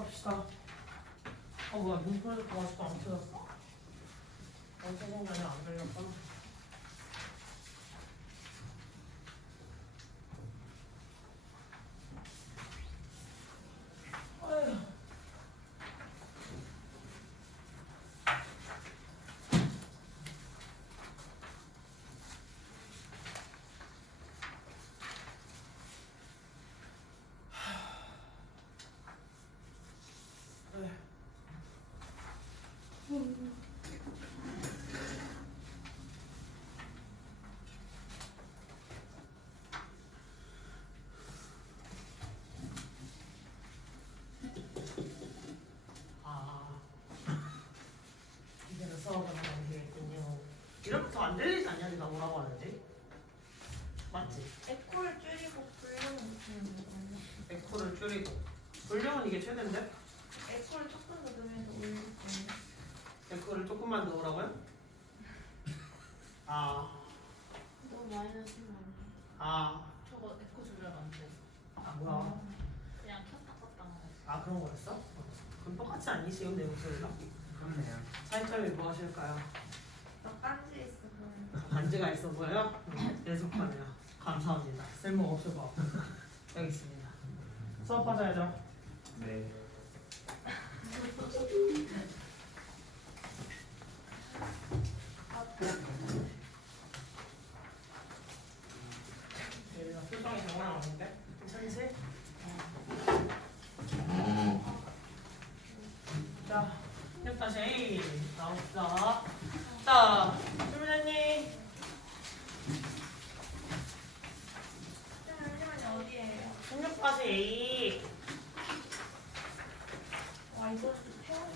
합시다. 뭐야, 눈꺼풀도 아직도 안 펴졌어. 어제 생각이 안 들렸구나. 아휴. 이대로 수업을 하면 되겠군요. 이렇게 안 들리지 않냐? 내가 뭐라고 하는지? 맞지? 에코를 줄이고 불러는 못하는 거예요. 에코를 줄이고 볼륨은 이게 최대인데? 에코를 조금 더 넣으면서 올릴 거예요. 에코를 조금만 넣으라고요? 너무 많이 넣으시면 안 돼요. 저거 에코 조절 안 돼. 뭐야? 그냥 켰다 껐다 하는 거. 그런 거였어? 그럼 똑같이 아니시요 내 목소리랑? 그렇네요. 차이점이 무엇일까요? 너 깐지 있어 보여요. 반지가 있어 보여요? 계속하네요. 감사합니다. 쓸모가 없어 봐. 여기 있습니다. 수업하자 얘들아. 네. 얘들아 표정이 장난 아닌데? 괜찮지? 자, 다시 나옵시다. 자, 주민아님. 잠시만요, 어디에요? 16-A. 와, 이거 태원이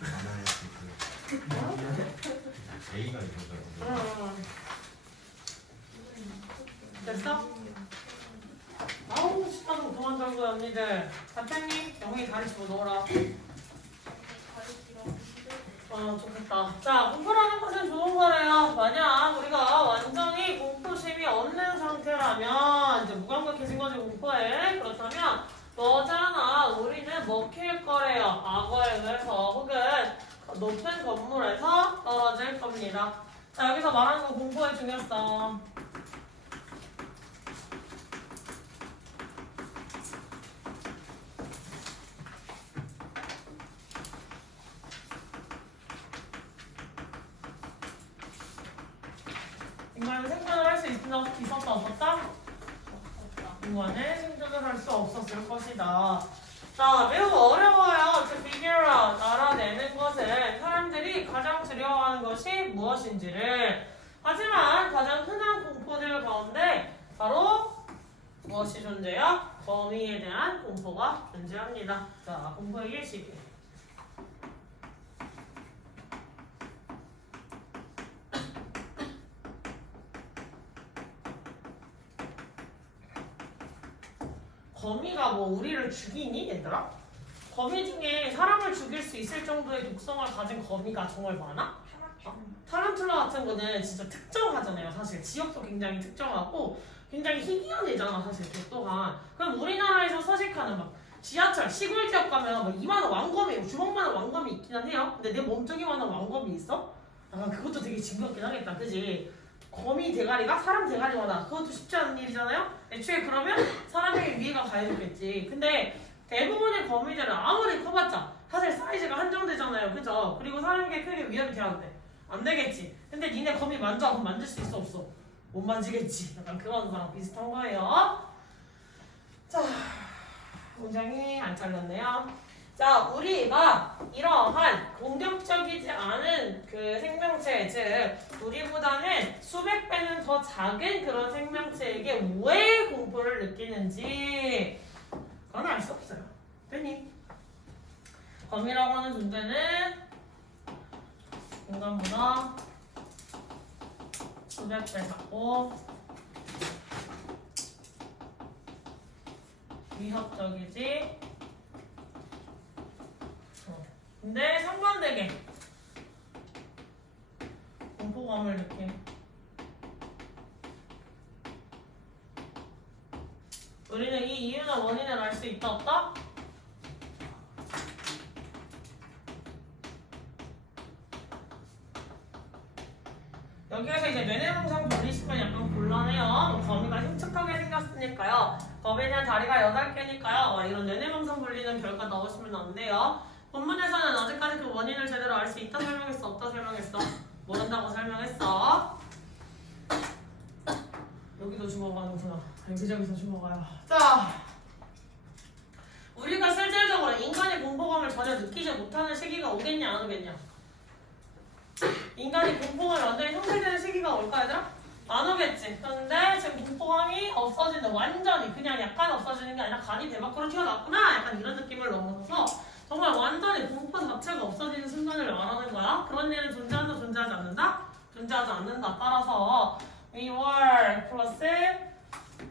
많아요 지금. A가 이거더라고요. 됐어? 아우, 진짜 좀 그만 들고요, 언니들. 반장님, 영희 다리 집어넣어라. 좋겠다. 자, 공부라는 것은 좋은 거래요. 만약 우리가 완전히 공포심이 없는 상태라면 이제 무감각해진 거지, 공포에. 그렇다면 너잖아. 우리는 먹힐 거래요. 악어에 의해서 혹은 높은 건물에서 떨어질 겁니다. 자, 여기서 말하는 거 공포의 중요성. 인간은 생존을 할 수 있었다 없었다? 인간은 생존을 할 수 없었을 것이다. 자, 매우 어려워요. to figure out, 알아내는 것은 사람들이 가장 두려워하는 것이 무엇인지를. 하지만 가장 흔한 공포들 가운데 바로 무엇이 존재해요? 거미에 대한 공포가 존재합니다. 자, 공포의 일식. 거미가 뭐 우리를 죽이니 얘들아? 거미 중에 사람을 죽일 수 있을 정도의 독성을 가진 거미가 정말 많아? 타란툴라 같은 거는 진짜 특정하잖아요. 사실 지역도 굉장히 특정하고 굉장히 희귀한 애잖아. 사실 그 또한. 그럼 우리나라에서 서식하는 막 지하철 시골 지역 가면 막 이만한 왕거미, 주먹만한 왕거미 있기는 해요. 근데 내 몸뚱이만한 왕거미 있어? 그것도 되게 징그럽긴 하겠다. 그지? 거미 대가리가 사람 대가리마다 그것도 쉽지 않은 일이잖아요? 애초에 그러면 사람에게 위해가 가해졌겠지. 근데 대부분의 거미들은 아무리 커봤자 사실 사이즈가 한정되잖아요. 그죠? 그리고 사람에게 크게 위협이 돼야 돼. 안 되겠지. 근데 니네 거미 만져? 그럼 만질 수 있어 없어? 못 만지겠지. 약간 그런 거랑 비슷한 거예요. 자, 굉장히 안 잘렸네요. 자, 우리가 이러한 공격적이지 않은 그 생명체, 즉 우리보다는 수백 배는 더 작은 그런 생명체에게 왜 공포를 느끼는지 그건 알 수 없어요. 됐니? 거미라고 하는 존재는 인간보다 수백 배 작고 위협적이지. 근데 상반되게 공포감을 느낌. 우리는 이 이유나 원인을 알 수 있다 없다? 여기에서 이제 뇌내망상 돌리시면 약간 곤란해요. 거미가 힘축하게 생겼으니까요. 거미에 대한 다리가 8개니까요. 이런 뇌내망상 돌리는 결과 넣으시면 안 돼요. 본문에서는 아직까지 그 원인을 제대로 알 수 있다 설명했어? 없다 설명했어? 모른다고 설명했어. 여기도 주먹가는구나. 여기저기서 주먹가요. 자, 우리가 실질적으로 인간의 공포감을 전혀 느끼지 못하는 시기가 오겠냐 안 오겠냐? 인간이 공포감이 완전히 형성되는 시기가 올까 얘들아? 안 오겠지. 그런데 지금 공포감이 없어진다. 완전히 그냥 약간 없어지는 게 아니라 간이 배 밖으로 튀어나왔구나. 약간 이런 느낌을 넘어서서 정말 완전히 공포 자체가 없어지는 순간을 말하는 거야. 그런 일은 존재한다 존재하지 않는다? 존재하지 않는다. 따라서 we were 플러스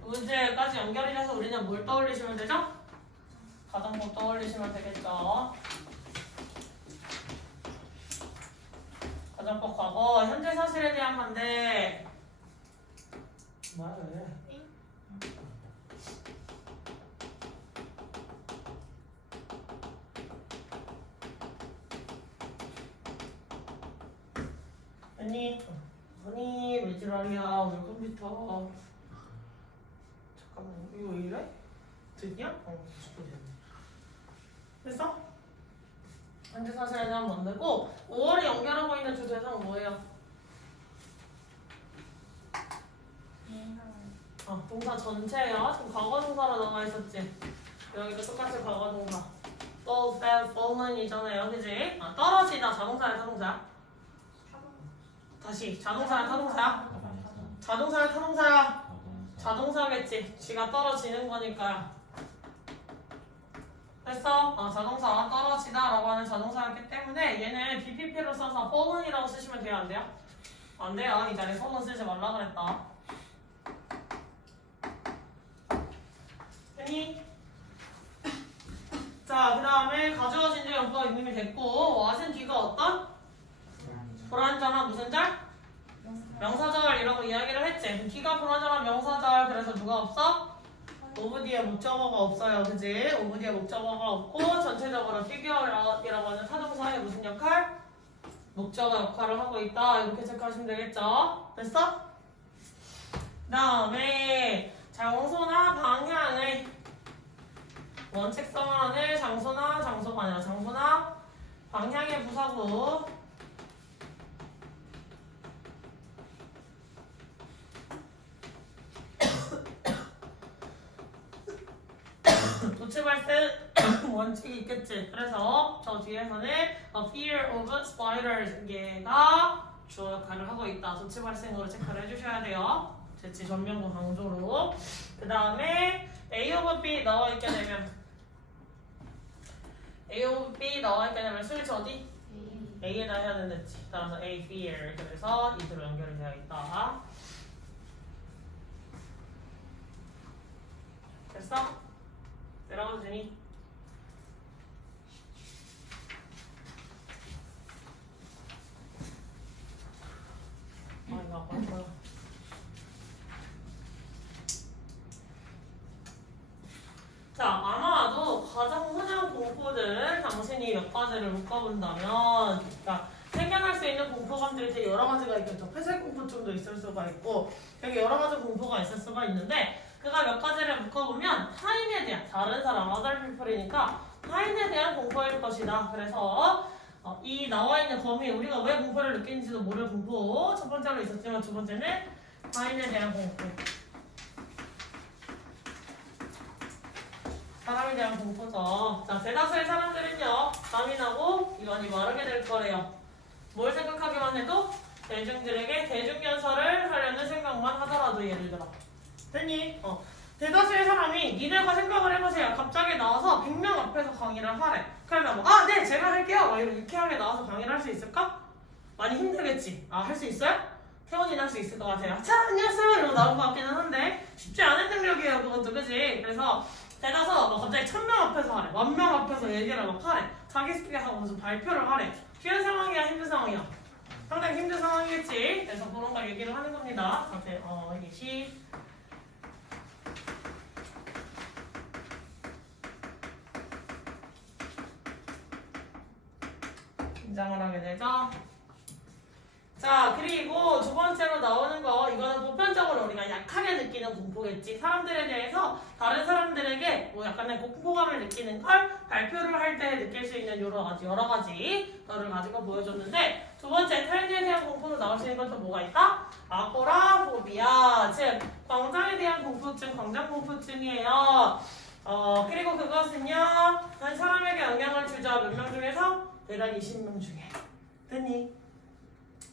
우주까지 연결이 돼서 우리는 뭘 떠올리시면 되죠? 가정법 떠올리시면 되겠죠. 가정법 과거 현재 사실에 대한 반대. 뭐야 왜? 아니 왜 지랄이야 오늘 컴퓨터. 잠깐만 이거 왜 이래? 됐냐? 죽고 됐네. 됐어? 현재 사실에 대한 반대고 5월이 연결하고 있는 주 대상 뭐예요? 동사 전체예요. 지금 과거 동사로 나와 있었지? 여기도 똑같이 과거 동사. fall, fell, fallen이잖아요. 그지? 떨어지다 자동사야 타동사야? 다시 자동사야 타동사야? 자동사야 타동사야? 자동사겠지. 쥐가 떨어지는 거니까요. 됐어? 자동사 떨어지다 라고 하는 자동사였기 때문에 얘는 BPP로 써서 fallen이라고 쓰시면 돼요? 안 돼요? 안 돼요. 이 자리에 fallen 쓰지 말라 그랬다. 됐니? 자, 그 다음에 가주어진 줄 연구가 이미 됐고 what은 뒤가 어떤? 불완전한 무슨 절? 명사절이라고 이야기를 했지. 뒤가 불완전한 명사절. 그래서 누가 없어? 오브 뒤에 목적어가 없어요. 그지? 오브 뒤에 목적어가 없고 전체적으로 피규어이라고 하는 타동사의 무슨 역할? 목적어 역할을 하고 있다. 이렇게 체크하시면 되겠죠? 됐어? 그 다음에 장소나 방향의 원칙성을 장소나 장소가 아니라 장소나 방향의 부사구 도치 발생 원칙이 있겠지. 그래서 저 뒤에서는 a fear of spiders 얘가 주어 역할을 하고 있다. 도치 발생으로 체크를 해주셔야 돼요. 재치 전면구 강조로. 그 다음에 A of B 나와 있게 되면 A of B 나와 있게 되면 스위치 어디? A에다 해야 된댔지. 따라서 A fear. 그래서 이대로 연결이 되어 있다. 됐어? 내려가도 되니? 이거 아까 자, 아마도 가장 흔한 공포들 당신이 몇 가지를 묶어본다면 그러니까 생겨날 수 있는 공포감들이 되게 여러 가지가 있겠죠. 폐쇄 공포증도 있을 수가 있고 되게 여러 가지 공포가 있을 수가 있는데 그가 몇 가지를 묶어보면 타인에 대한 다른 사람, other people이니까 타인에 대한 공포일 것이다. 그래서 이 나와 있는 범위 우리가 왜 공포를 느끼는지도 모를 공포 첫 번째로 있었지만 두 번째는 타인에 대한 공포. 사람에 대한 공포죠. 자, 대다수의 사람들은요, 땀이 나고 이완이 마르게 될 거래요. 뭘 생각하기만 해도 대중들에게 대중연설을 하려는 생각만 하더라도 예를 들어. 됐니? 대다수의 사람이 니네가 생각을 해보세요. 갑자기 나와서 100명 앞에서 강의를 하래. 그러면 뭐, 네, 제가 할게요. 막 이렇게 유쾌하게 나와서 강의를 할 수 있을까? 많이 힘들겠지. 할 수 있어요? 태원이는 할 수 있을 것 같아요. 자, 안녕하세요. 이러고 나올 것 같기는 한데 쉽지 않은 능력이에요. 그것도, 그지? 그래서 대다수 뭐 갑자기 1000명 앞에서 하래. 1000명 앞에서 얘기를 막 하래. 자기소개하고 무슨 발표를 하래. 쉬운 상황이야, 힘든 상황이야? 상당히 힘든 상황이겠지. 그래서 그런 걸 얘기를 하는 겁니다. 앞에 예시. 긴장을 하게 되죠. 자, 그리고 두 번째로 나오는 거, 이거는 보편적으로 우리가 약하게 느끼는 공포겠지. 사람들에 대해서 다른 사람들에게 뭐 약간의 공포감을 느끼는 걸 발표를 할 때 느낄 수 있는 여러 가지 거를 가지고 보여줬는데, 두 번째 타인에 대한 공포로 나올 수 있는 건 또 뭐가 있다? 아고라포비아, 즉 광장에 대한 공포증, 광장 공포증이에요. 그리고 그것은요, 한 사람에게 영향을 주자. 몇 명 중에서? 대략 20명 중에. 됐니?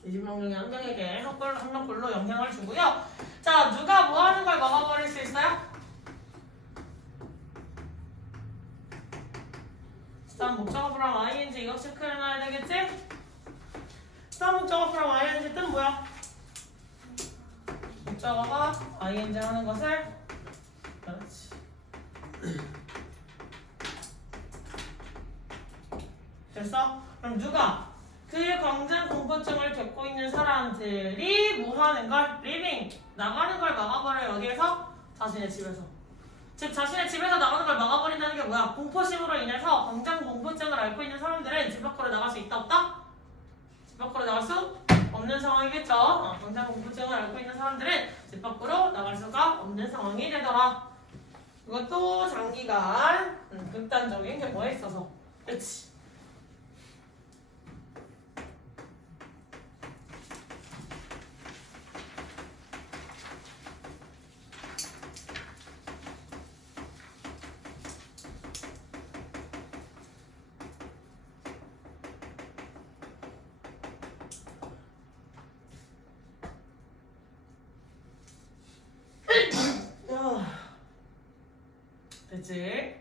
20명 중에 한 명에게 한 명꼴로 영향을 주고요. 자, 누가 뭐 하는 걸 막아버릴 수 있어요? 스타 목적어 from ing 이거 체크해놔야 되겠지? 스타 목적어 from ing 뜻 뭐야? 목적어가 ing 하는 것을 그렇지. 됐어? 그럼 누가? 그 광장 공포증을 겪고 있는 사람들이 뭐 하는 걸? 리빙! 나가는 걸 막아버려요. 여기에서 자신의 집에서. 즉 자신의 집에서 나가는 걸 막아버린다는 게 뭐야? 공포심으로 인해서 광장 공포증을 앓고 있는 사람들은 집 밖으로 나갈 수 있다 없다? 집 밖으로 나갈 수 없는 상황이겠죠. 광장 공포증을 앓고 있는 사람들은 집 밖으로 나갈 수가 없는 상황이 되더라. 이것도 장기간 극단적인 경우에 있어서. 그렇지. 됐지?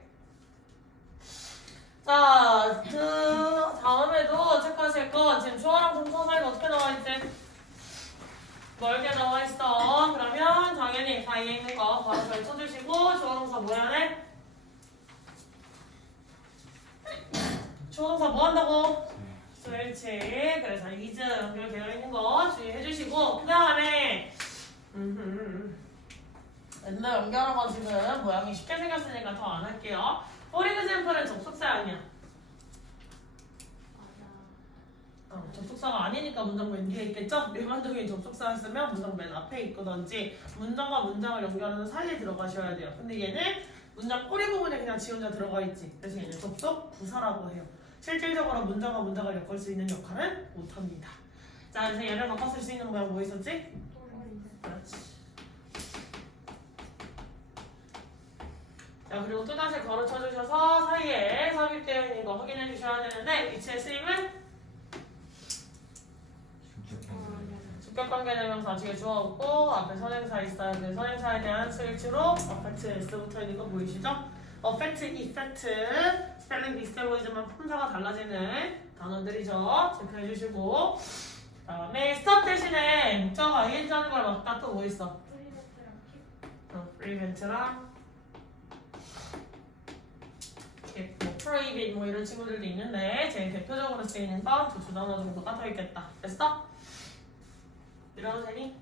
자, 그 다음에도 체크하실 거 지금 주어랑 동사 사이가 어떻게 나와있지? 멀게 나와있어. 그러면 당연히 사이에 있는 거 바로 펼쳐주시고 주어 동사 뭐 해야 돼? 주어 동사 뭐 한다고? 스위치. 그래서 is 연결되어 있는 거 주의해주시고 그 다음에 옛날 연결한 지금 모양이 쉽게 생겼으니까 더 안 할게요. for example은 접속사 아니야. 접속사가 아니니까 문장 맨 뒤에 있겠죠? 일반적인 접속사였으면 문장 맨 앞에 있거든지 문장과 문장을 연결하는 사이에 들어가셔야 돼요. 근데 얘는 문장 꼬리 부분에 그냥 지 혼자 들어가 있지. 그래서 얘는 접속 부사라고 해요. 실질적으로 문장과 문장을 엮을 수 있는 역할은 못합니다. 자, 그래서 얘를 바꿔 쓸 수 있는 모양 뭐 있었지? 그렇지. 자, 그리고 또다시 가로쳐 주셔서 사이에 삽입되어 있는 거 확인해 주셔야 되는데 위치의 쓰임은 주격관계대명사 뒤에 주어없고 앞에 선행사 있어요. 그 선행사에 대한 스위치로 affect s부터 있는 거 보이시죠? affect, effect, 스펠링 비슷해 보이지만 품사가 달라지는 단어들이죠. 체크해 주시고 그 다음에 stop 대신에 목적어가 ing 하는 걸 맞다 또 뭐 있어? prevent랑 뭐 prohibit 뭐 이런 친구들도 있는데 제일 대표적으로 쓰이는 건 두 단어 정도가 더 있겠다. 됐어? 이러도 되니?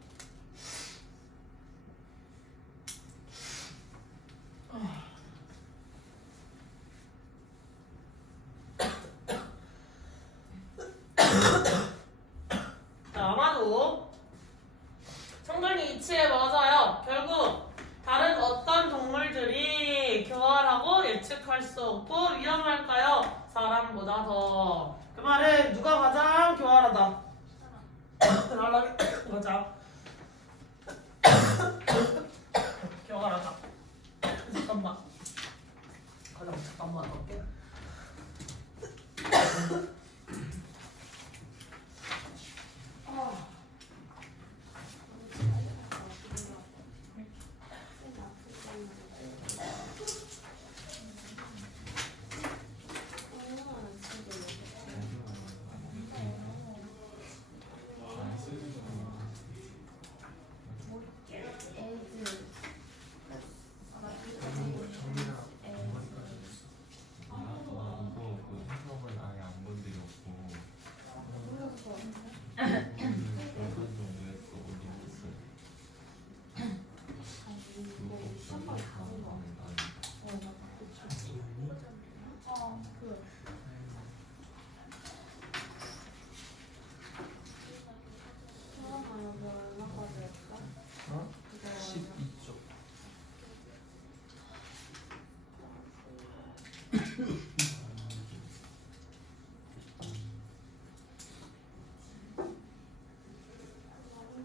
자, 아마도 성분이 이치에 맞아요. 결국 다른 어떤 동물들이 교활하고 예측할 수 없고 위험할까요? 사람보다 더. 그 말은 누가 가장 교활하다? 사람이 가장 교활하다. 잠깐만. 잠깐만 어깨. 나 혼자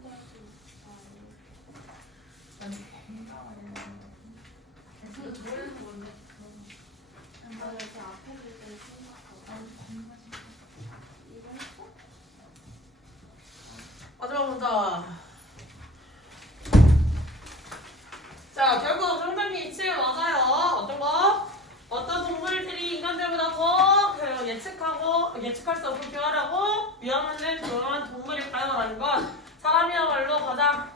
할 수 있어. 그 노래는 뭔데? 나 이렇게 앞에 글을 생각하고. 이거 했어? 마지막 문자. 자, 결국 상당히 이치에 맞아요. 어떤 거? 어떤 동물들이 인간들보다 더 예측할 수 없고 교활하고 위험한 조용한 동물일까요? 라는 건 사람이야말로 가장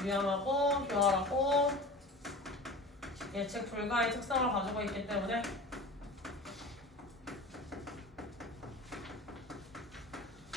위험하고 교활하고 예측 불가의 특성을 가지고 있기 때문에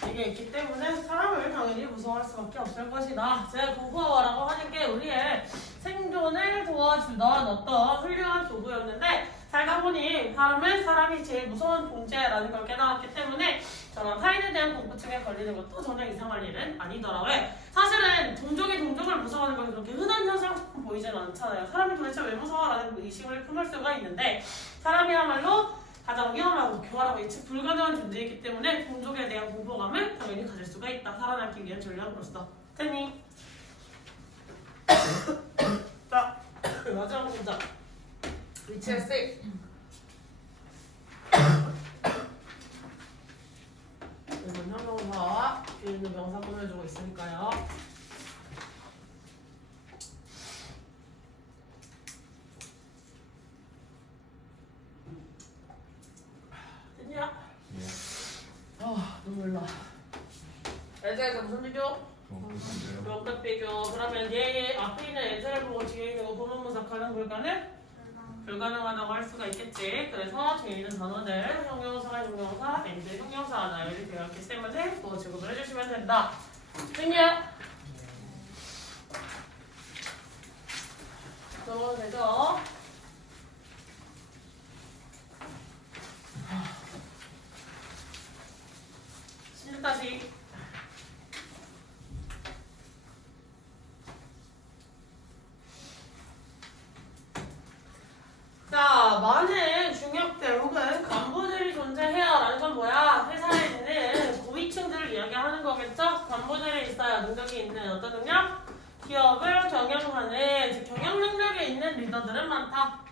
이게 있기 때문에 사람을 당연히 무서워할 수밖에 없을 것이다. 제가 공포라고 하는 게 우리의 생존을 도와주던 어떤 훌륭한 도구였는데 살다 보니 사람이 제일 무서운 존재라는 걸 깨달았기 때문에 저런 타인에 대한 공포증에 걸리는 것도 전혀 이상할 일은 아니더라고요. 사실은 동족이 동족을 무서워하는 건 그렇게 흔한 현상처럼 보이지는 않잖아요. 사람이 도대체 왜 무서워라는 의심을 품을 수가 있는데 사람이야말로 가장 위험하고 교활하고 예측 불가능한 존재이기 때문에 동족에 대한 공포감을 당연히 가질 수가 있다. 살아남기 위한 전략으로서. 됐니? 자, 마지막 문자. 위치에 쓰이. 이건 형용사와 뒤에 있는 명사 꾸며주고 있으니까요. 됐냐? 네. 눈물 나. 에세에서 무슨 비교? 그런데요. 명백 비교. 그러면 얘 앞에 있는 에세를 보고 뒤에 있는 거 보문문사 가능 불가능? 불가능하다고 할 수가 있겠지. 그래서 뒤에 있는 단어들 형용사가 형용사, 엔드 형용사 나열이 되어 있기 때문에 그거 지급을 해주시면 된다. 됐냐? 넘어가도 되죠? 다시 자, 많은 중역들 혹은 간부들이 존재해요 라는 건 뭐야? 회사에 있는 고위층들을 이야기하는 거겠죠? 간부들이 있어야 능력이 있는 어떤 능력? 기업을 경영하는, 즉 경영 능력이 있는 리더들은 많다.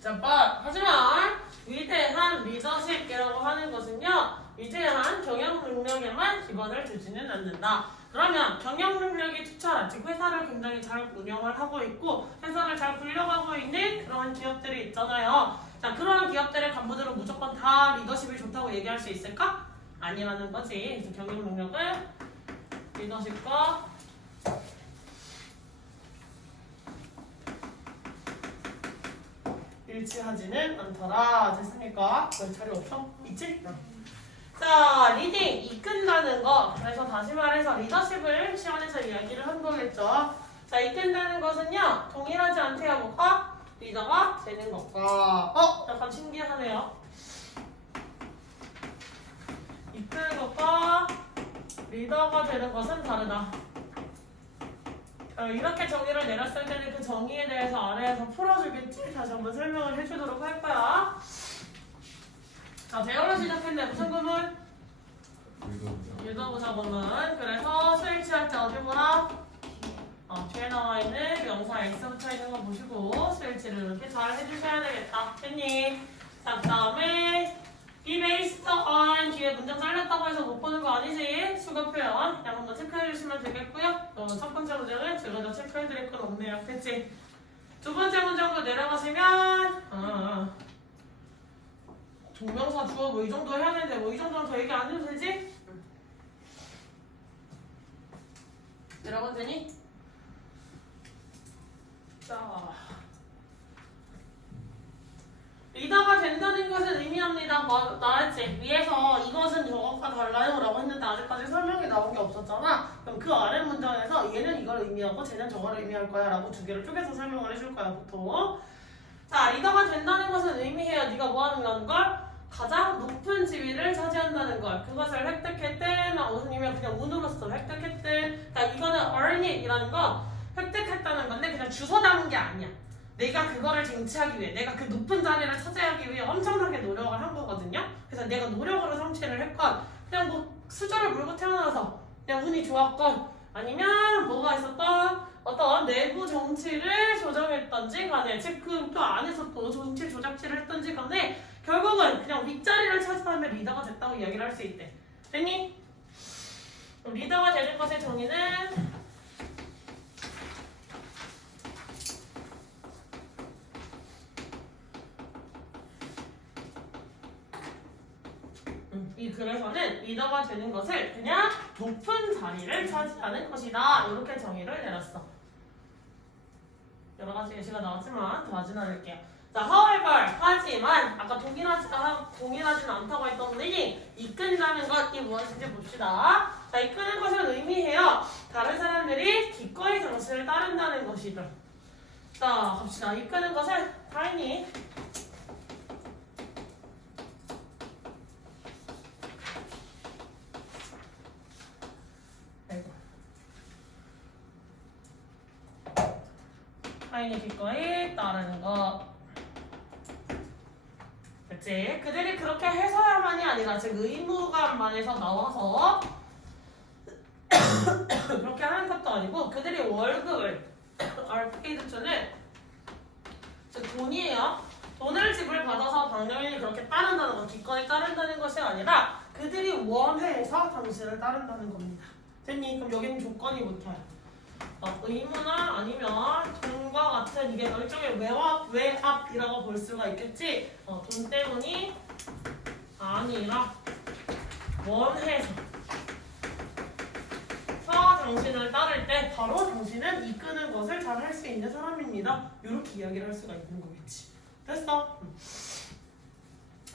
자, 하지만 위대한 리더십이라고 하는 것은요, 위대한 경영 능력에만 기반을 두지는 않는다. 그러면 경영 능력이 투철한, 즉 회사를 굉장히 잘 운영을 하고 있고 회사를 잘 굴려가고 있는 그러한 기업들이 있잖아요. 자, 그러한 기업들의 간부들은 무조건 다 리더십이 좋다고 얘기할 수 있을까? 아니라는 거지. 그래서 경영 능력은 리더십과 일치하지는 않더라. 됐습니까? 왜 자리 없어? 있지? 자, 리딩, 이끈다는 거. 그래서 다시 말해서 리더십을 시험에서 이야기를 한 거겠죠. 자, 이끈다는 것은요, 동일하지 않대요. 뭐가? 리더가 되는 것과. 약간 신기하네요. 이끄는 것과 리더가 되는 것은 다르다. 이렇게 정의를 내렸을 때는 그 정의에 대해서 아래에서 풀어주겠지? 다시 한번 설명을 해주도록 할 거야. 자, 대열로 시작했네. 무슨 구문? 읽어보자 구문. 그래서 스위치할 때 어디 보라? 뒤에 나와 있는 명사 X 붙어 있는 거 보시고 스위치를 이렇게 잘 해주셔야 되겠다. 됐니? 자, 그 다음에 be based on 뒤에 문장 잘렸다고 해서 못 보는 거 아니지? 수거 표현 그냥 한번 체크해 주시면 되겠고요. 첫 번째 문장은 제가 다 체크해 드릴 건 없네요. 됐지? 두 번째 문장도 내려가시면 동명사 주어 뭐 이 정도 해야 되는데 뭐 이 정도는 더 얘기 안 해도 되지? 내려가면 되니? 자, 리더가 된다는 것은 의미합니다. 나왔지? 위에서 이것은 저것과 달라요 라고 했는데 아직까지 설명이 나온 게 없었잖아. 그 아래 문장에서 얘는 이걸 의미하고 쟤는 저걸 의미할 거야 라고 두 개를 쪼개서 설명을 해줄 거야 보통. 자, 리더가 된다는 것은 의미해요. 네가 뭐 하는 걸? 가장 높은 지위를 차지한다는 걸. 그것을 획득했대. 나 무슨 의미야? 그냥 운으로서 획득했대. 그러니까 이거는 earn it이라는 건 획득했다는 건데 그냥 주워 담은 게 아니야. 내가 그거를 쟁취하기 위해, 내가 그 높은 자리를 차지하기 위해 엄청나게 노력을 한 거거든요. 그래서 내가 노력으로 성취를 했건, 그냥 뭐 수저를 물고 태어나서 그냥 운이 좋았건, 아니면 뭐가 있었던 어떤 내부 정치를 조정했던지 간에, 즉 그 안에서 또 정치 조작질을 했던지 간에 결국은 그냥 윗자리를 차지하면 리더가 됐다고 이야기를 할 수 있대. 됐니? 그럼 리더가 되는 것의 정의는 이 글에서는 리더가 되는 것을 그냥 높은 자리를 차지하는 것이다. 이렇게 정의를 내렸어. 여러 가지 예시가 나왔지만 더 하진 않을게요. 자, however, 하지만 아까 동일하진 않다고 했던 meaning, 이끈다는 것이 무엇인지 봅시다. 자, 이끄는 것을 의미해요. 다른 사람들이 기꺼이 당신을 따른다는 것이죠. 자, 갑시다. 이끄는 것을 다인이 타인이 기꺼이 따르는 것. 그치? 그들이 그렇게 해서야만이 아니라 즉 의무감만에서 나와서 그렇게 하는 것도 아니고 그들이 월급을 are paid to는 즉 돈이에요. 돈을 지불받아서 방정현이 그렇게 따른다는 것, 기꺼이 따른다는 것이 아니라 그들이 원해서 당신을 따른다는 겁니다. 됐니? 그럼 여기는 조건이 붙어요. 의무나 아니면 돈과 같은 이게 일종의 외압이라고 볼 수가 있겠지. 돈 때문이 아니라 원해서 당신을 따를 때 바로 당신은 이끄는 것을 잘 할 수 있는 사람입니다. 이렇게 이야기를 할 수가 있는 거겠지. 됐어?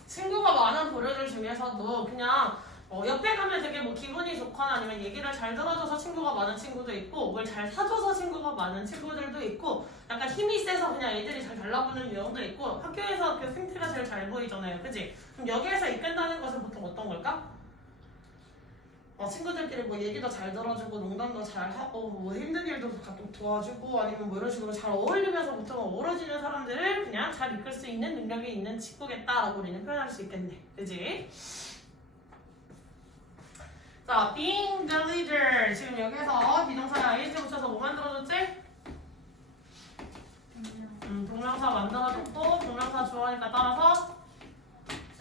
친구가 많은 고려들 중에서도 그냥 옆에 가면 되게 뭐 기분이 좋거나 아니면 얘기를 잘 들어줘서 친구가 많은 친구도 있고 뭘 잘 사줘서 친구가 많은 친구들도 있고 약간 힘이 세서 그냥 애들이 잘 달라붙는 유형도 있고 학교에서 그 생태가 제일 잘 보이잖아요. 그치? 그럼 여기에서 이끈다는 것은 보통 어떤 걸까? 친구들끼리 뭐 얘기도 잘 들어주고 농담도 잘 하고 뭐 힘든 일도 가끔 도와주고 아니면 뭐 이런 식으로 잘 어울리면서 보통 어우러지는 사람들을 그냥 잘 이끌 수 있는 능력이 있는 친구겠다라고 우리는 표현할 수 있겠네. 그치? 자, being the leader. 지금 여기서 비동사에 ing 붙여서 뭐 만들어줬지? 동명사 만들어줬고 동명사 주어니까 따라서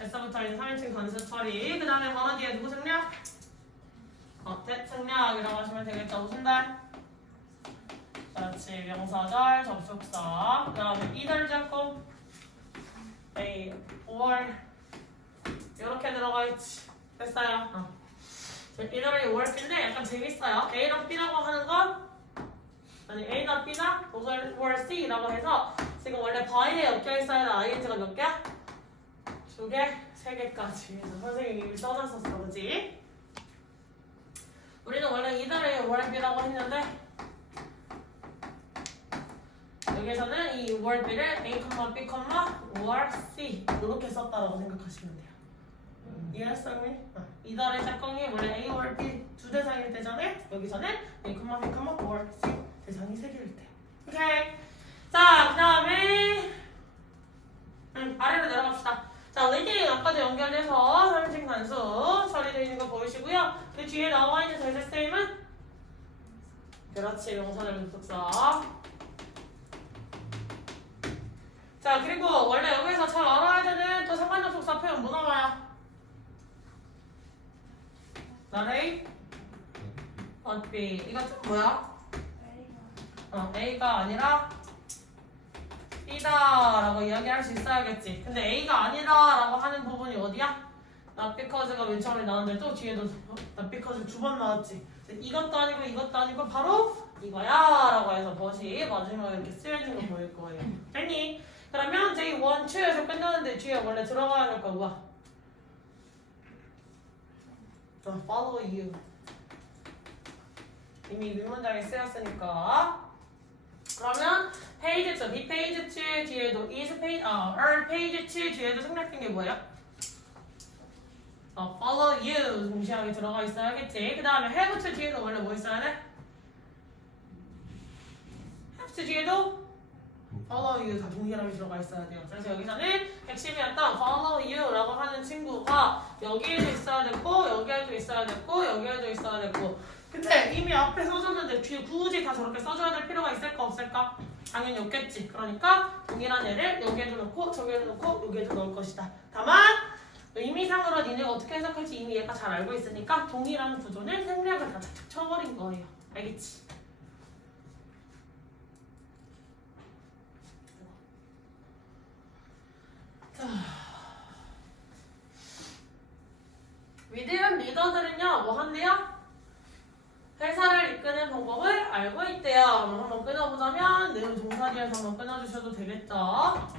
S부터 있는 3인칭 단수 처리. 그 다음에 바로 뒤에 누구 생략? 대생략이라고 하시면 되겠죠. 무슨 달? 그렇지. 명사절, 접속사. 그 다음에 이달 잡고 A, or 이렇게 들어가 있지. 됐어요. 이달이 5월인데 약간 재밌어요. A랑 B라고 하는 건 아니 A나 B나 or C라고 해서 지금 원래 by에 엮여있어야 하는 ing가 몇 개야? 2개? 3개까지. 그래서 선생님이 이미 써놨었어. 그치? 우리는 원래 이달에 월비라고 했는데 여기서는 이 월비를 A, B, or C 이렇게 썼다라고 생각하시면 돼요. 이해했어요? 이달의 짝꿍이 원래 A, or B 두 대상일 때잖아요. 여기서는 A, B, or C 대상이 3개일 때. 오케이. 자, 그 다음에 아래로 내려갑시다. 자, 리딩 아까도 연결돼서 3인칭 단수 처리되어 있는 거 보이시고요. 그 뒤에 나와 있는 대세 스테임은 그렇지, 명사절 접속사. 자, 그리고 원래 여기서 잘 알아야 되는 또 상관접속사 표현 뭐 나와요? 나레이? B. 이거 좀 뭐야? A가 아니라 B다 라고 이야기할 수 있어야겠지. 근데 A가 아니다 라고 하는 부분이 어디야? not because가 맨 처음에 나왔는데 또 뒤에도 not because 2번 나왔지. 이것도 아니고 이것도 아니고 바로 이거야 라고 해서 멋이 마지막에 이렇게 쓰여진 거 보일 거예요. 됐니? 그러면 J1, 2에서 끝나는데 뒤에 원래 들어가야 될 거야. follow you. 이미 윗문장에 쓰였으니까. 그러면 페이지 2, 뒷페이지 2 뒤에도 is 페이지, 페이지 2 뒤에도 생략된 게 뭐예요? follow you 동시하게 들어가 있어야겠지. 그 다음에 have to 뒤에도 원래 뭐 있어야 돼? have to 뒤에도 follow you 다 동일하게 들어가 있어야 돼요. 그래서 여기서는 핵심이었던 follow you 라고 하는 친구가 여기에도 있어야 됐고 여기에도 있어야 됐고 여기에도 있어야 됐고 근데 이미 앞에 써줬는데 뒤에 굳이 다 저렇게 써줘야 될 필요가 있을까 없을까? 당연히 없겠지. 그러니까 동일한 애를 여기에도 넣고 저기에도 넣고 여기에도 넣을 것이다. 다만 의미상으로 니네가 어떻게 해석할지 이미 얘가 잘 알고 있으니까 동일한 구조는 생략을 다 착착 쳐버린 거예요. 알겠지? 자, 위대한 리더들은요 뭐 한대요? 회사를 이끄는 방법을 알고 있대요. 한번 끊어보자면 내용 동사리에서 한번 끊어주셔도 되겠죠.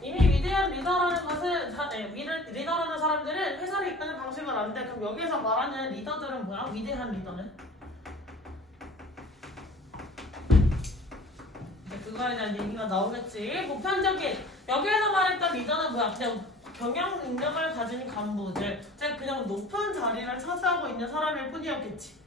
이미 위대한 리더라는 것은 리더라는 사람들은 회사를 이끄는 방식을 안돼. 그럼 여기서 말하는 리더들은 뭐야? 위대한 리더는? 이제 그거에 대한 얘기가 나오겠지. 보편적인 여기에서 말했던 리더는 뭐야? 그냥 경영 능력을 가진 간부들, 즉 그냥 높은 자리를 차지하고 있는 사람일 뿐이었겠지.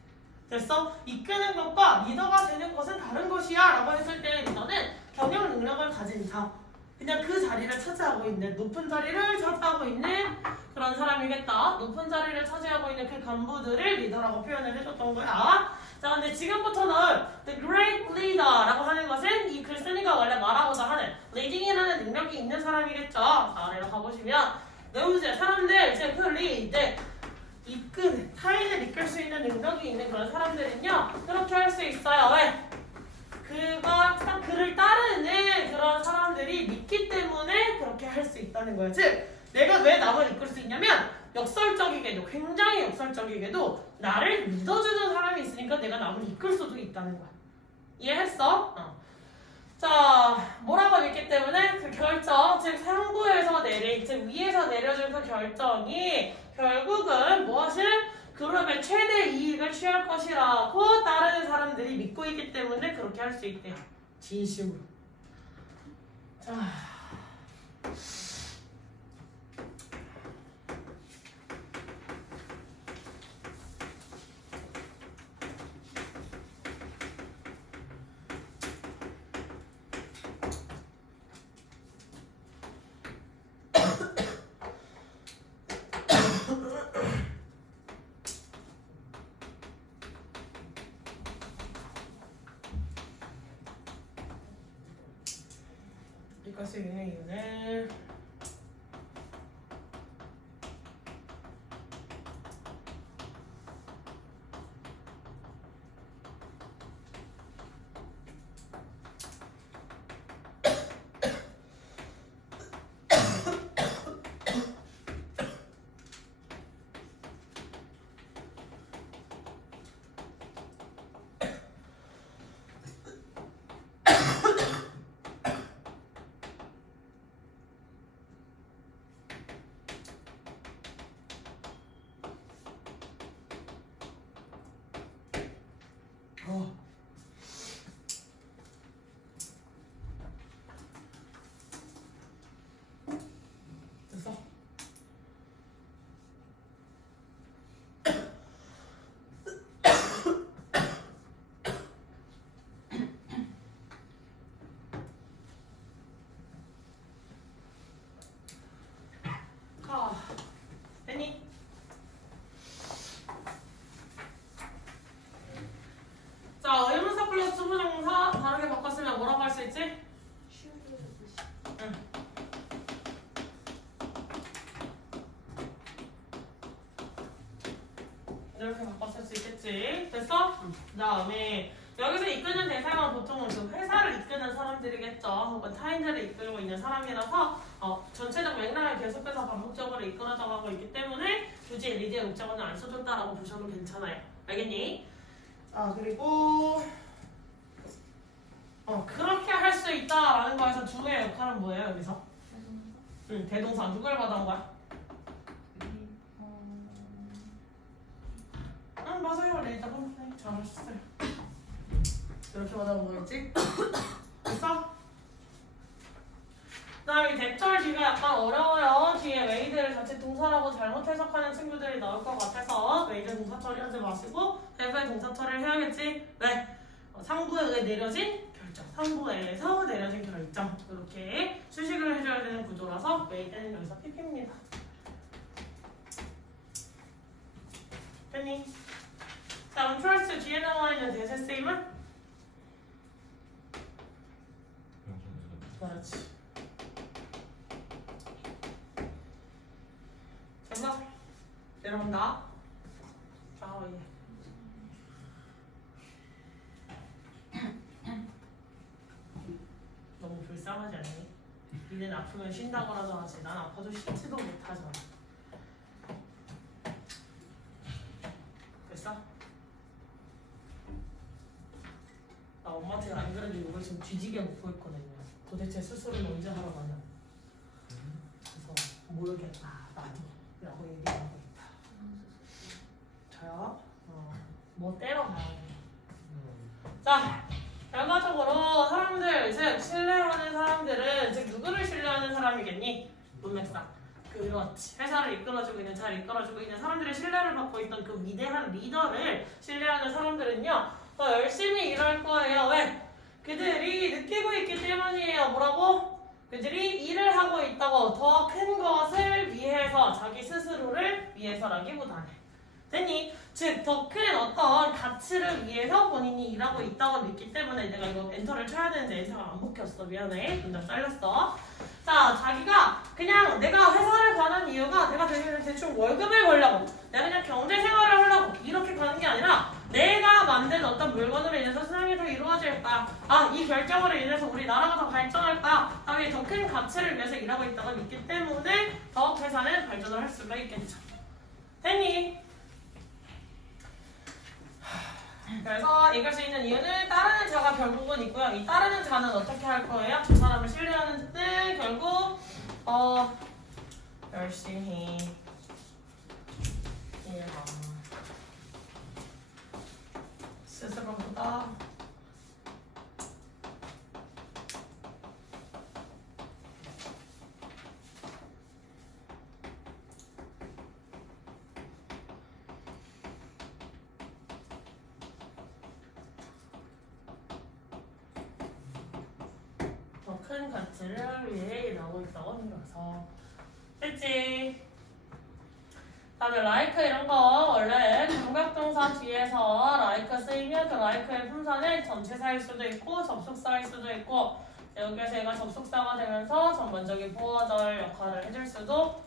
됐어? 이끄는 것과 리더가 되는 것은 다른 것이야 라고 했을 때 리더는 경영 능력을 가진 자, 그냥 그 자리를 차지하고 있는, 높은 자리를 차지하고 있는 그런 사람이겠다. 높은 자리를 차지하고 있는 그 간부들을 리더라고 표현을 해줬던 거야. 자, 근데 지금부터는 the great leader 라고 하는 것은 이 글쓴이가 원래 말하고자 하는 leading이라는 능력이 있는 사람이겠죠. 자, 아래로 가보시면 those 사람들, 즉 그 lead 이끄는, 타인을 이끌 수 있는 능력이 있는 그런 사람들은요 그렇게 할 수 있어요. 왜? 그를 따르는 그런 사람들이 믿기 때문에 그렇게 할 수 있다는 거예요. 즉 내가 왜 남을 이끌 수 있냐면 역설적이게도, 굉장히 역설적이게도 나를 믿어주는 사람이 있으니까 내가 남을 이끌 수도 있다는 거야. 이해했어? 자, 뭐라고 믿기 때문에 그 결정, 즉 상부에서 즉 위에서 내려준 그 결정이 결국은 무엇을? 그룹의 최대 이익을 취할 것이라고 따르는 사람들이 믿고 있기 때문에 그렇게 할 수 있대요. 진심으로. 자, 이것을 있는 이유는 됐어? 됐니? 자, 의문사 플러스 투부정사 다르게 바꿨으면 뭐라고 할 수 있지? 응. 이렇게 바꿨을 수 있겠지. 됐어? 그 다음에 여기서 이끄는 대상은 보통은 그 회사를 이끄는 사람들이겠죠. 혹은 타인들을 이끌고 있는 사람이라서 전체적 맥락을 계속해서 반복적으로 이끌어져 가고 있기 때문에 굳이 리드의 목적어는 안 써줬다라고 보셔도 괜찮아요. 알겠니? 자, 그리고 그렇게 할 수 있다라는 거에서 주의 역할은 뭐예요, 여기서? 응, 대동사. 누굴 받아온 거야? 응, 맞아요. 레이더 컴플레인. 잘하셨어요. 이렇게 받아본 거였지? 됐어? 그다음에 이 대절 뒤가 약간 어려워요. 뒤에 메이드를 자칫 동사라고 잘못 해석하는 친구들이 나올 것 같아서 메이드 동사 처리하지 마시고 해서의 동사 처리를 해야겠지? 왜? 상부에 의해 내려진 결정, 상부에서 내려진 결정 이렇게 수식을 해줘야 되는 구조라서 메이드는 여기서 PP입니다. 됐니? 자, 그럼 trust 뒤에 나와 있는 대세 쓰임은? 그렇지. 됐어? 내려온다. 아, 예. 너무 불쌍하지 않니? 니는 아프면 쉰다고라도 하지. 난 아파도 쉬지도 못하잖아. 됐어? 나 엄마한테 안 그래도 이걸 지금 뒤지게 먹고 있거든요. 도대체 수술은 언제 하러 가냐? 그래서 모르겠다. 나도 라고 얘기하고 있다. 저요? 뭐 때려 가야 돼. 자, 결과적으로 사람들, 즉 신뢰하는 사람들은 즉 누구를 신뢰하는 사람이겠니? 문맥상. 그렇지. 회사를 이끌어주고 있는, 잘 이끌어주고 있는 사람들의 신뢰를 받고 있던 그 위대한 리더를 신뢰하는 사람들은요, 더 열심히 일할 거예요. 왜? 그들이 느끼고 있기 때문이에요. 뭐라고? 그들이 일을 하고 있다고 더 큰 것을 위해서, 자기 스스로를 위해서라기보다는. 됐니? 즉, 더 큰 어떤 가치를 위해서 본인이 일하고 있다고 믿기 때문에 내가 이거 엔터를 쳐야 되는데 엔터가 안 먹혔어. 미안해. 문장 잘렸어. 자, 자기가 그냥 내가 회사를 가는 이유가 내가 대충 월급을 벌려고, 내가 그냥 경제 생활을 하려고 이렇게 가는 게 아니라 내가 만든 어떤 물건으로 인해서 세상이 더 이루어질 거야. 아, 이 결정으로 인해서 우리 나라가 더 발전할 거야. 다음에 더 큰 가치를 위해서 일하고 있다고 믿기 때문에 더욱 회사는 발전을 할 수가 있겠죠. 됐니? 그래서 이길 수 있는 이유는 따르는 자가 결국은 있고요. 이 따르는 자는 어떻게 할 거예요? 그 사람을 신뢰하는 자는 결국 열심히 일하 스스로보다 더 큰 가치를 위해 일하고 있다고 믿어서. 됐지? 다음에 like 이런 거 원래 감각동사 뒤에서 like 쓰이면 그 like의 품사는 전치사일 수도 있고 접속사일 수도 있고, 여기에서 얘가 접속사가 되면서 전반적인 보어절 역할을 해줄 수도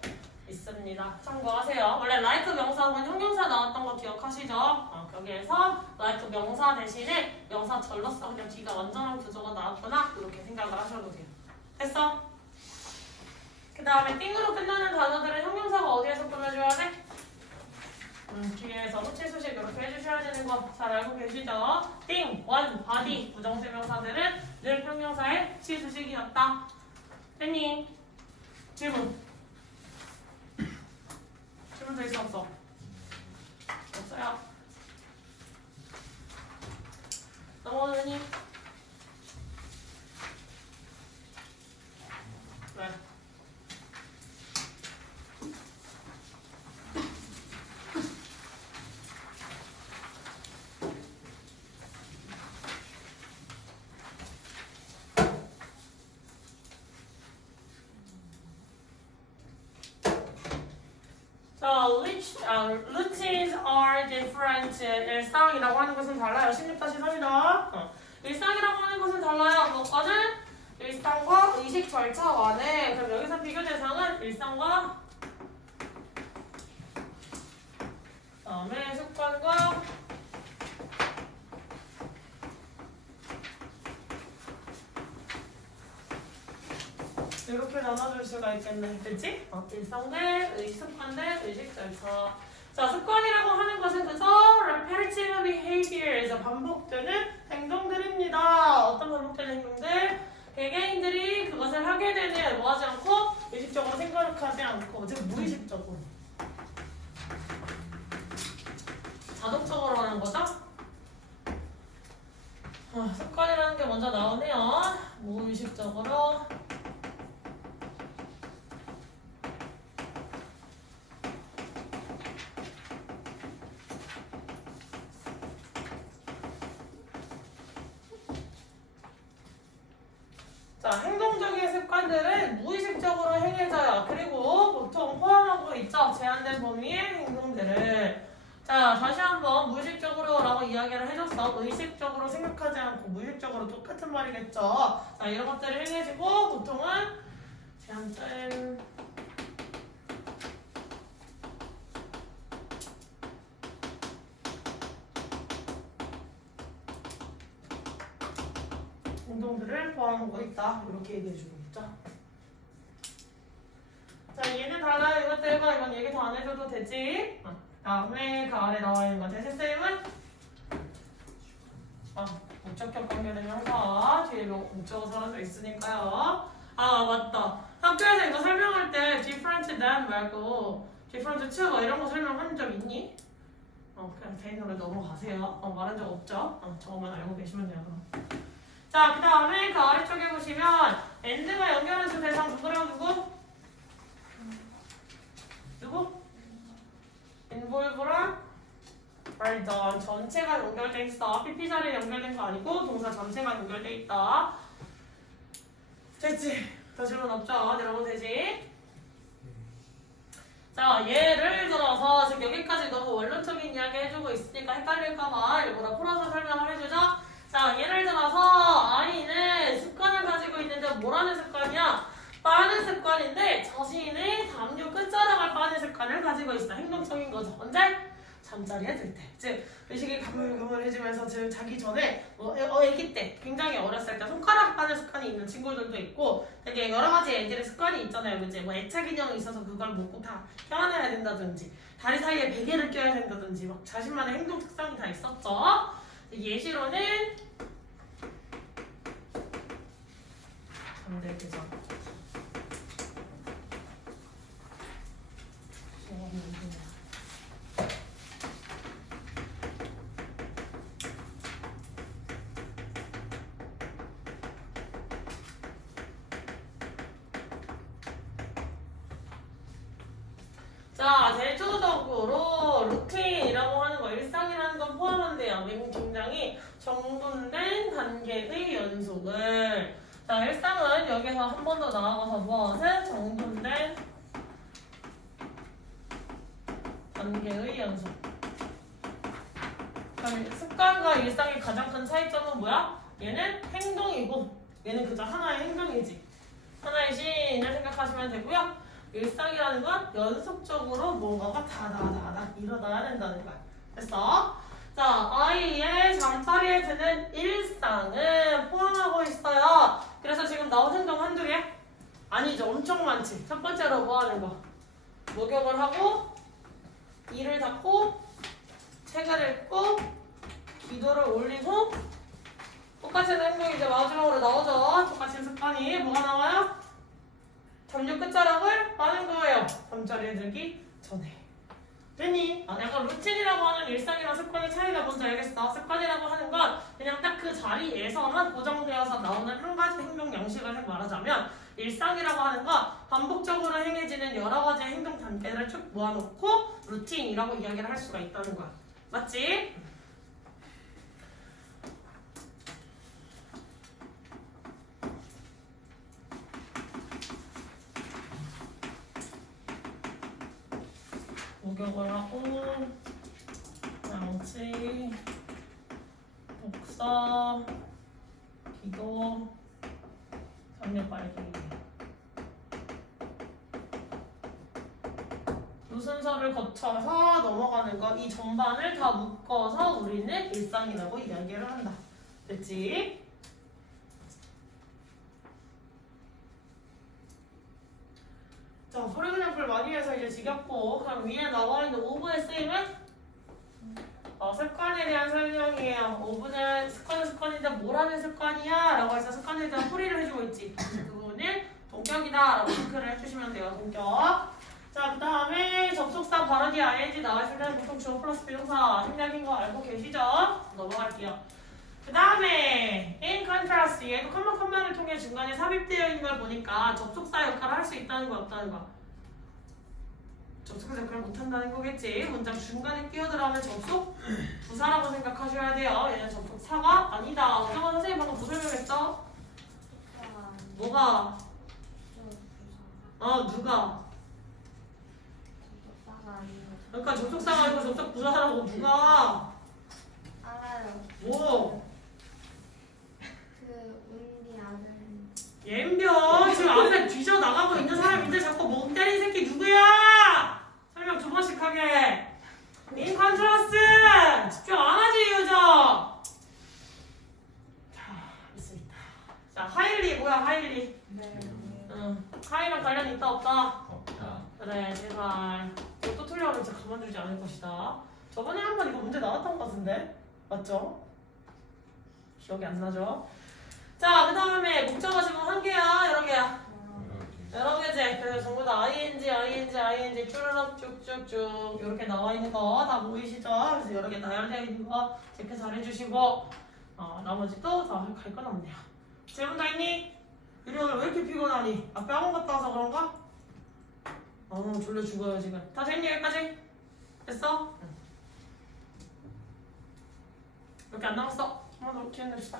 있습니다. 참고하세요. 원래 like 명사 혹은 형용사 나왔던 거 기억하시죠? 여기에서 like 명사 대신에 명사절로 써. 그냥 뒤가 완전한 구조가 나왔구나 이렇게 생각을 하셔도 돼요. 됐어? 그 다음에 띵으로 끝나는 단어들은 형용사가 어디에서 끝내줘야 돼? 뒤에서 호치수식 이렇게 해주셔야 되는 거 잘 알고 계시죠? 띵, 원, 바디 부정대명사들은 늘 형용사의 치수식이었다. 됐니? 질문. 질문 더 있어 없어? 없어요. 넘어오니? 왜? Routines are different. 일상이라고 하는 것은 달라요. 16-3이다. 일상이라고 하는 것은 달라요. 무엇과는? 일상과 의식 절차와는. 그럼 여기서 비교 대상은 일상과 다음에 습관과 이렇게 나눠줄 수가 있겠네. 그치? 일상 대 습관 대 의식 절차. 자, 습관이라고 하는 것은 그저 repetitive behaviors, 반복되는 행동들입니다. 어떤 반복되는 행동들? 개개인들이 그것을 하게 되는, 뭐 하지 않고 의식적으로 생각하지 않고, 즉 무의식적으로 자동적으로 하는 거죠? 습관이라는 게 먼저 나오네요. 무의식적으로. 자, 행동적인 습관들은 무의식적으로 행해져요. 그리고 보통 포함하고 있죠. 제한된 범위의 행동들을. 자, 다시 한번 무의식적으로 라고 이야기를 해줬어. 의식적으로 생각하지 않고 무의식적으로 똑같은 말이겠죠. 자, 이런 것들을 행해지고 보통은 제한된 행동들을 포함하고 있다. 이렇게 얘기해주고 있죠. 자, 얘는 달라요. 이것들과 이건 얘기 더 안 해줘도 되지. 다음에 그 아래 나와 있는 거 대세쌤은 목적격 관계된 명사 뒤에 목적어 사라져 있으니까요. 아, 맞다. 학교에서 이거 설명할 때 different than 말고 different to 뭐 이런 거 설명한 적 있니? 그냥 개인으로 넘어가세요. 말한 적 없죠? 저것만 알고 계시면 돼요. 그럼. 자, 그 다음에 그 아래쪽에 보시면 and가 연결하는 주 대상 누구랑 누구? 누구? involve랑 are done. 전체가 연결돼 있어. PP 자리에 연결된 거 아니고 동사 전체가 연결돼 있다. 됐지? 더 질문 없죠? 내려오면 되지? 자, 예를 들어서 지금 여기까지 너무 원론적인 이야기 해주고 있으니까 헷갈릴까봐 일부러 풀어서 설명을 해주죠? 자, 예를 들어서 아이는 습관을 가지고 있는데 뭐라는 습관이야? 빠는 습관인데 자신의 담요 끝자락을 빠는 습관을 가지고 있어. 행동적인 거죠. 언제? 잠자리에 들 때. 즉 의식이 가물가물해지면서 즉 자기 전에 아기 때 굉장히 어렸을 때 손가락 빠는 습관이 있는 친구들도 있고 되게 여러 가지 애들의 습관이 있잖아요. 그치? 뭐 애착 인형이 있어서 그걸 먹고 다 껴안아야 된다든지 다리 사이에 베개를 껴야 된다든지 막 자신만의 행동 특성이 다 있었죠. 예시로는 잠들기 전 자, 대조적으로 루틴이라고 하는 거, 일상이라는 건 포함한대요. 굉장히 정돈된 단계의 연속을. 자, 일상은 여기서 한 번 더 나아가서 무엇은? 정돈된 단계의 연속. 그럼 습관과 일상의 가장 큰 차이점은 뭐야? 얘는 행동이고 얘는 그저 하나의 행동이지. 하나의 시인을 생각하시면 되고요. 일상이라는 건 연속적으로 뭔가가 다다다다 일어나야 된다는 거야. 됐어? 자, 아이의 잠자리에 드는 일상을 포함하고 있어요. 그래서 지금 나온 행동 한두 개? 아니죠. 엄청 많지. 첫 번째로 뭐 하는 거? 목욕을 하고 이를 닫고 책을 읽고 기도를 올리고 똑같은 행동이 이제 마지막으로 나오죠. 똑같은 습관이 뭐가 나와요? 담요 끝자락을 빠는 거예요. 잠자리에 들기 전에. 됐니? 약간 루틴이라고 하는 일상이랑 습관의 차이가 뭔지 알겠어? 습관이라고 하는 건 그냥 딱 그 자리에서만 고정되어서 나오는 한 가지 행동 양식을 말하자면 일상이라고 하는 건 반복적으로 행해지는 여러 가지 행동 단계를 쭉 모아놓고 루틴이라고 이야기를 할 수가 있다는 거야. 맞지? 목욕을 하고 양치, 독서, 기도, 담요 빨기 이 순서를 거쳐서 넘어가는 거 이 전반을 다 묶어서 우리는 일상이라고 이야기를 한다. 됐지? 자, 포르그램플 많이 해서 이제 지겹고 그럼 위에 나와 있는 오브의 쓰임은 습관에 대한 설명이에요. 오브는 습관인데 뭐라는 습관이야? 라고 해서 습관에 대한 풀이를 해주고 있지. 그 부분은 동격이다 라고 체크를 해주시면 돼요. 동격. 자, 그 다음에 접속사 바로 뒤에 ing 나와 있을 때는 보통 주어 플러스 비동사 생략인 거 알고 계시죠? 넘어갈게요. 그 다음에 in contrast 얘도 컴마를 통해 중간에 삽입되어 있는 걸 보니까 접속사 역할을 할 수 있다는 거야 없다는 거야? 접속사 역할을 못한다는 거겠지. 문장 중간에 끼어들어가면 접속 부사라고 생각하셔야 돼요. 얘는 접속사가 아니다. 오정환 선생님 방금 뭐 설명했어? 뭐가? 누가? 접속사가 아니고 그러니까 접속사가 아니고 접속 부사라고 누가? 알아요. 뭐? 그 운디 아들. 옌병 지금 안에 뒤져 나가고 있는 사람인데 자꾸 멍 때린 새끼 누구야? 설명 두 번씩 하게. 인 컨트라스트 집중 안 하지 유저. 자 있습니다. 자 하일리 뭐야 하일리? 네. 응. 하이랑 관련 있다 없다? 없다. 그래 제발. 이거 또 틀려면 진짜 가만두지 않을 것이다. 저번에 한 번 이거 문제 나왔던 것 같은데 맞죠? 기억이 안 나죠? 자, 그 다음에 목적어 지금 한 개야, 여러 개야. 여러 개지. 그래서 전부 다 ing 쭈르륵 쭉쭉쭉 이렇게 나와 있는 거 다 보이시죠? 그래서 여러 개 나열되어 있는 거 체크 잘 해주시고 나머지 또 다 갈 건 없네요. 질문 다 있니? 유리 오늘 왜 이렇게 피곤하니? 앞에 학원 갔다 와서 그런가? 졸려 죽어요 지금. 다 됐니 여기까지? 됐어? 응. 이렇게 안 남았어. 한 번 더 기억냅시다.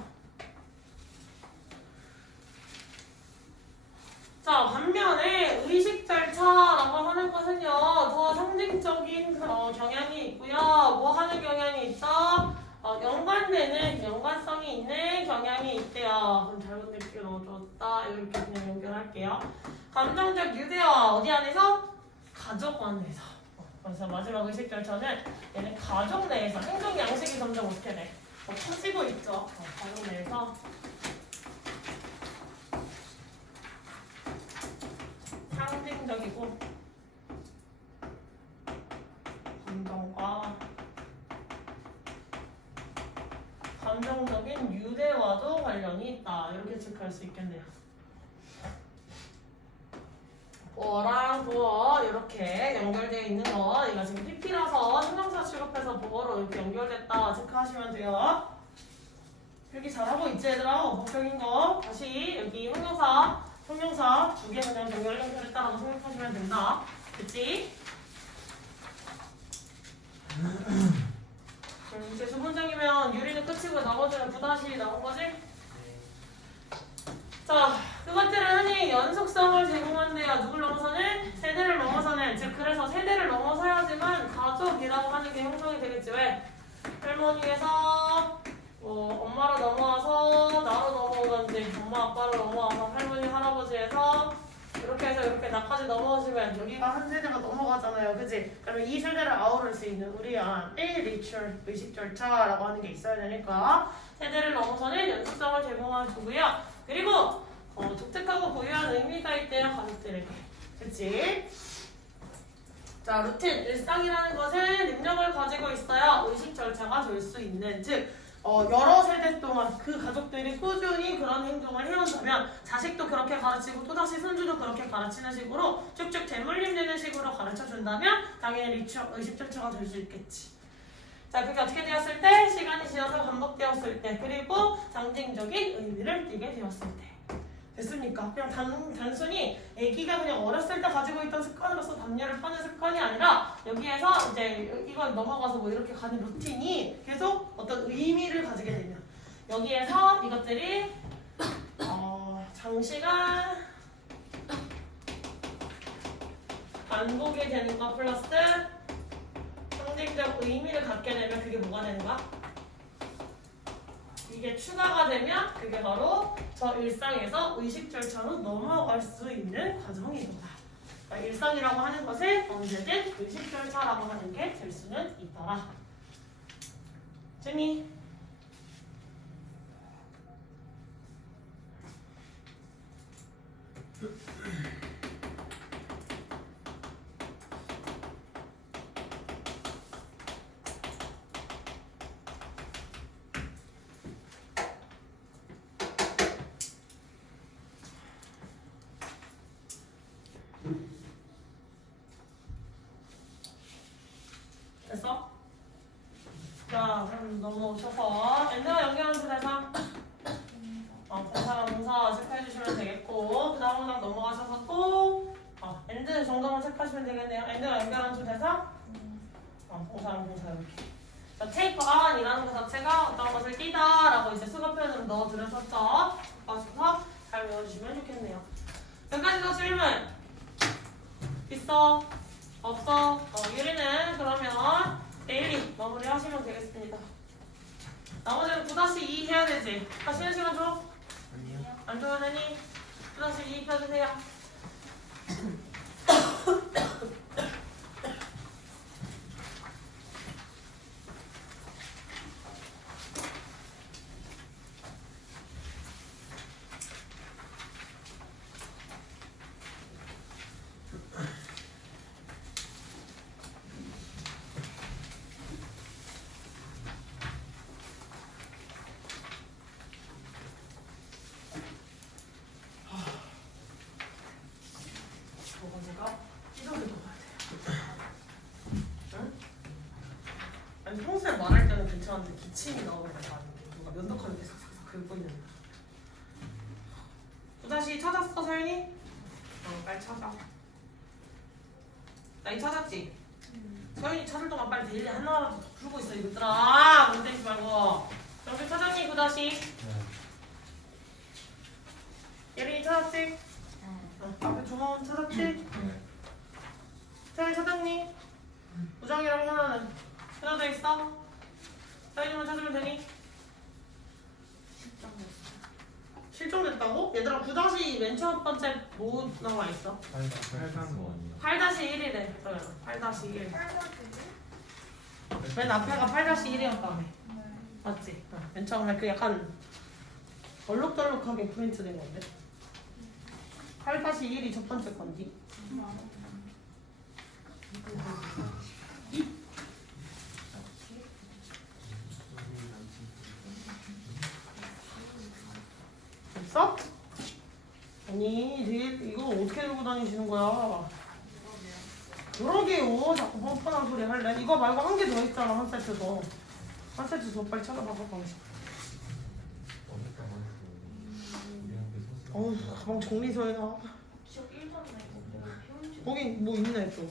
자, 반면에 의식 절차라고 하는 것은요, 더 상징적인 경향이 있고요. 뭐 하는 경향이 있어? 연관되는, 연관성이 있는 경향이 있대요. 그럼 잘못 느끼게 넣어줬다. 이렇게 그냥 연결할게요. 감정적 유대화, 어디 안에서? 가족 안에서. 그래서 마지막 의식 절차는 얘는 가족 내에서 행동 양식이 점점 어떻게 돼? 커지고 있죠. 가족 내에서. 상징적이고 감정적인 유대와도 관련이 있다. 이렇게 체크할 수 있겠네요. 보어랑 보어 이렇게 연결되어 있는 거 이거 지금 PP라서 형용사 취급해서 보어로 이렇게 연결됐다 체크하시면 돼요. 필기 잘하고 있지 얘들아? 법적인 거 다시 여기 형용사 두 개 그냥 연결했다라고 생각하시면 된다. 됐지? 이제 두 문장이면 유리는 끝이고 나머지는 부다시 나온 거지? 자, 그것들은 흔히 연속성을 제공한대요. 누굴 넘어서는? 세대를 넘어서는. 즉 그래서 세대를 넘어서야지만 가족이라고 하는 게 형성이 되겠지. 왜? 할머니에서 엄마로 넘어와서 나로 넘어오던지 엄마 아빠로 넘어와서 할머니 할아버지에서 이렇게 해서 이렇게 나까지 넘어오시면 여기가 한 세대가 넘어가잖아요. 그치? 그러면 이 세대를 아우를 수 있는 우리 안에 리추얼 의식 절차라고 하는 게 있어야 되니까 세대를 넘어서는 연속성을 제공해주고요. 그리고 독특하고 고유한 의미가 있대요. 가족들에게. 그치? 자, 루틴, 일상이라는 것은 능력을 가지고 있어야 의식 절차가 될 수 있는 즉 여러 세대 동안 그 가족들이 꾸준히 그런 행동을 해온다면 자식도 그렇게 가르치고 또다시 손주도 그렇게 가르치는 식으로 쭉쭉 대물림되는 식으로 가르쳐준다면 당연히 의식 절차가 될 수 있겠지. 자, 그게 어떻게 되었을 때? 시간이 지나서 반복되었을 때 그리고 상징적인 의미를 띠게 되었을 때. 됐습니까? 그냥 단순히 아기가 그냥 어렸을 때 가지고 있던 습관으로서 담요를 파는 습관이 아니라 여기에서 이제 이걸 넘어가서 뭐 이렇게 가는 루틴이 계속 어떤 의미를 가지게 되면 여기에서 이것들이 장시간 반복이 되는 거 플러스 상징적 의미를 갖게 되면 그게 뭐가 되는 거야? 이게 추가가 되면 그게 바로 저 일상에서 의식 절차로 넘어갈 수 있는 과정이다. 그러니까 일상이라고 하는 것은 언제든 의식 절차라고 하는 게 될 수는 있더라. 재미? 됐어? 자, 그럼 넘어오셔서 엔드와 연결하면서 다시 동사랑 동사 이렇게. 자, take on이라는 것 자체가 어떤 것을 띄다라고 이제 수거 표현으로 넣어드렸었죠. 바꿔서 잘 외워주시면 좋겠네요. 여기까지도 질문 있어? 없어? 유리는 그러면 데일리 마무리 하시면 되겠습니다. 나머지는 9-2 해야 되지. 다 쉬는 시간 줘? 아니요. 안 줘야 되니? 9-2 펴주세요. 저거 제가 이 정도 넣어야 돼요. 응? 아니 평소에 말할 때는 괜찮은데 기침이 나오면 안 돼. 누가 면도칼로 이렇게 삭삭삭 긁고 있는 거. 또다시 찾았어 서윤이? 빨리 찾아. 나 이 찾았지? 서윤이 찾을 동안 빨리 데일리 하나라도 더 풀고 있어 이것들아. 문 대지 말고. 정신 찾았니? 또다시. 예린이 찾았지? 앞에 주문 찾았지? 네. 서윤이 찾았니? 우정이랑 현아는 현아도 있어? 서윤이만 찾으면 되니? 실종됐다고? 얘들아 9-2 맨 첫 번째 뭐 나와 있어? 빨간 거 아니에요? 8-1이래 서윤아 8-1 맨 앞에가 8-1이었다며 맞지? 맨 처음에 그 약간 얼룩덜룩하게 프린트된 건데 8-1이 첫 번째 건지 없어? 아니 되게 이거 어떻게 들고 다니시는 거야? 그러게요 자꾸 뻔뻔한 소리 할래? 이거 말고 한 개 더 있잖아 한 세트 더 한 세트 더 빨리 찾아봐 방식 어우 가방 정리서해놔 거기 뭐 있네 또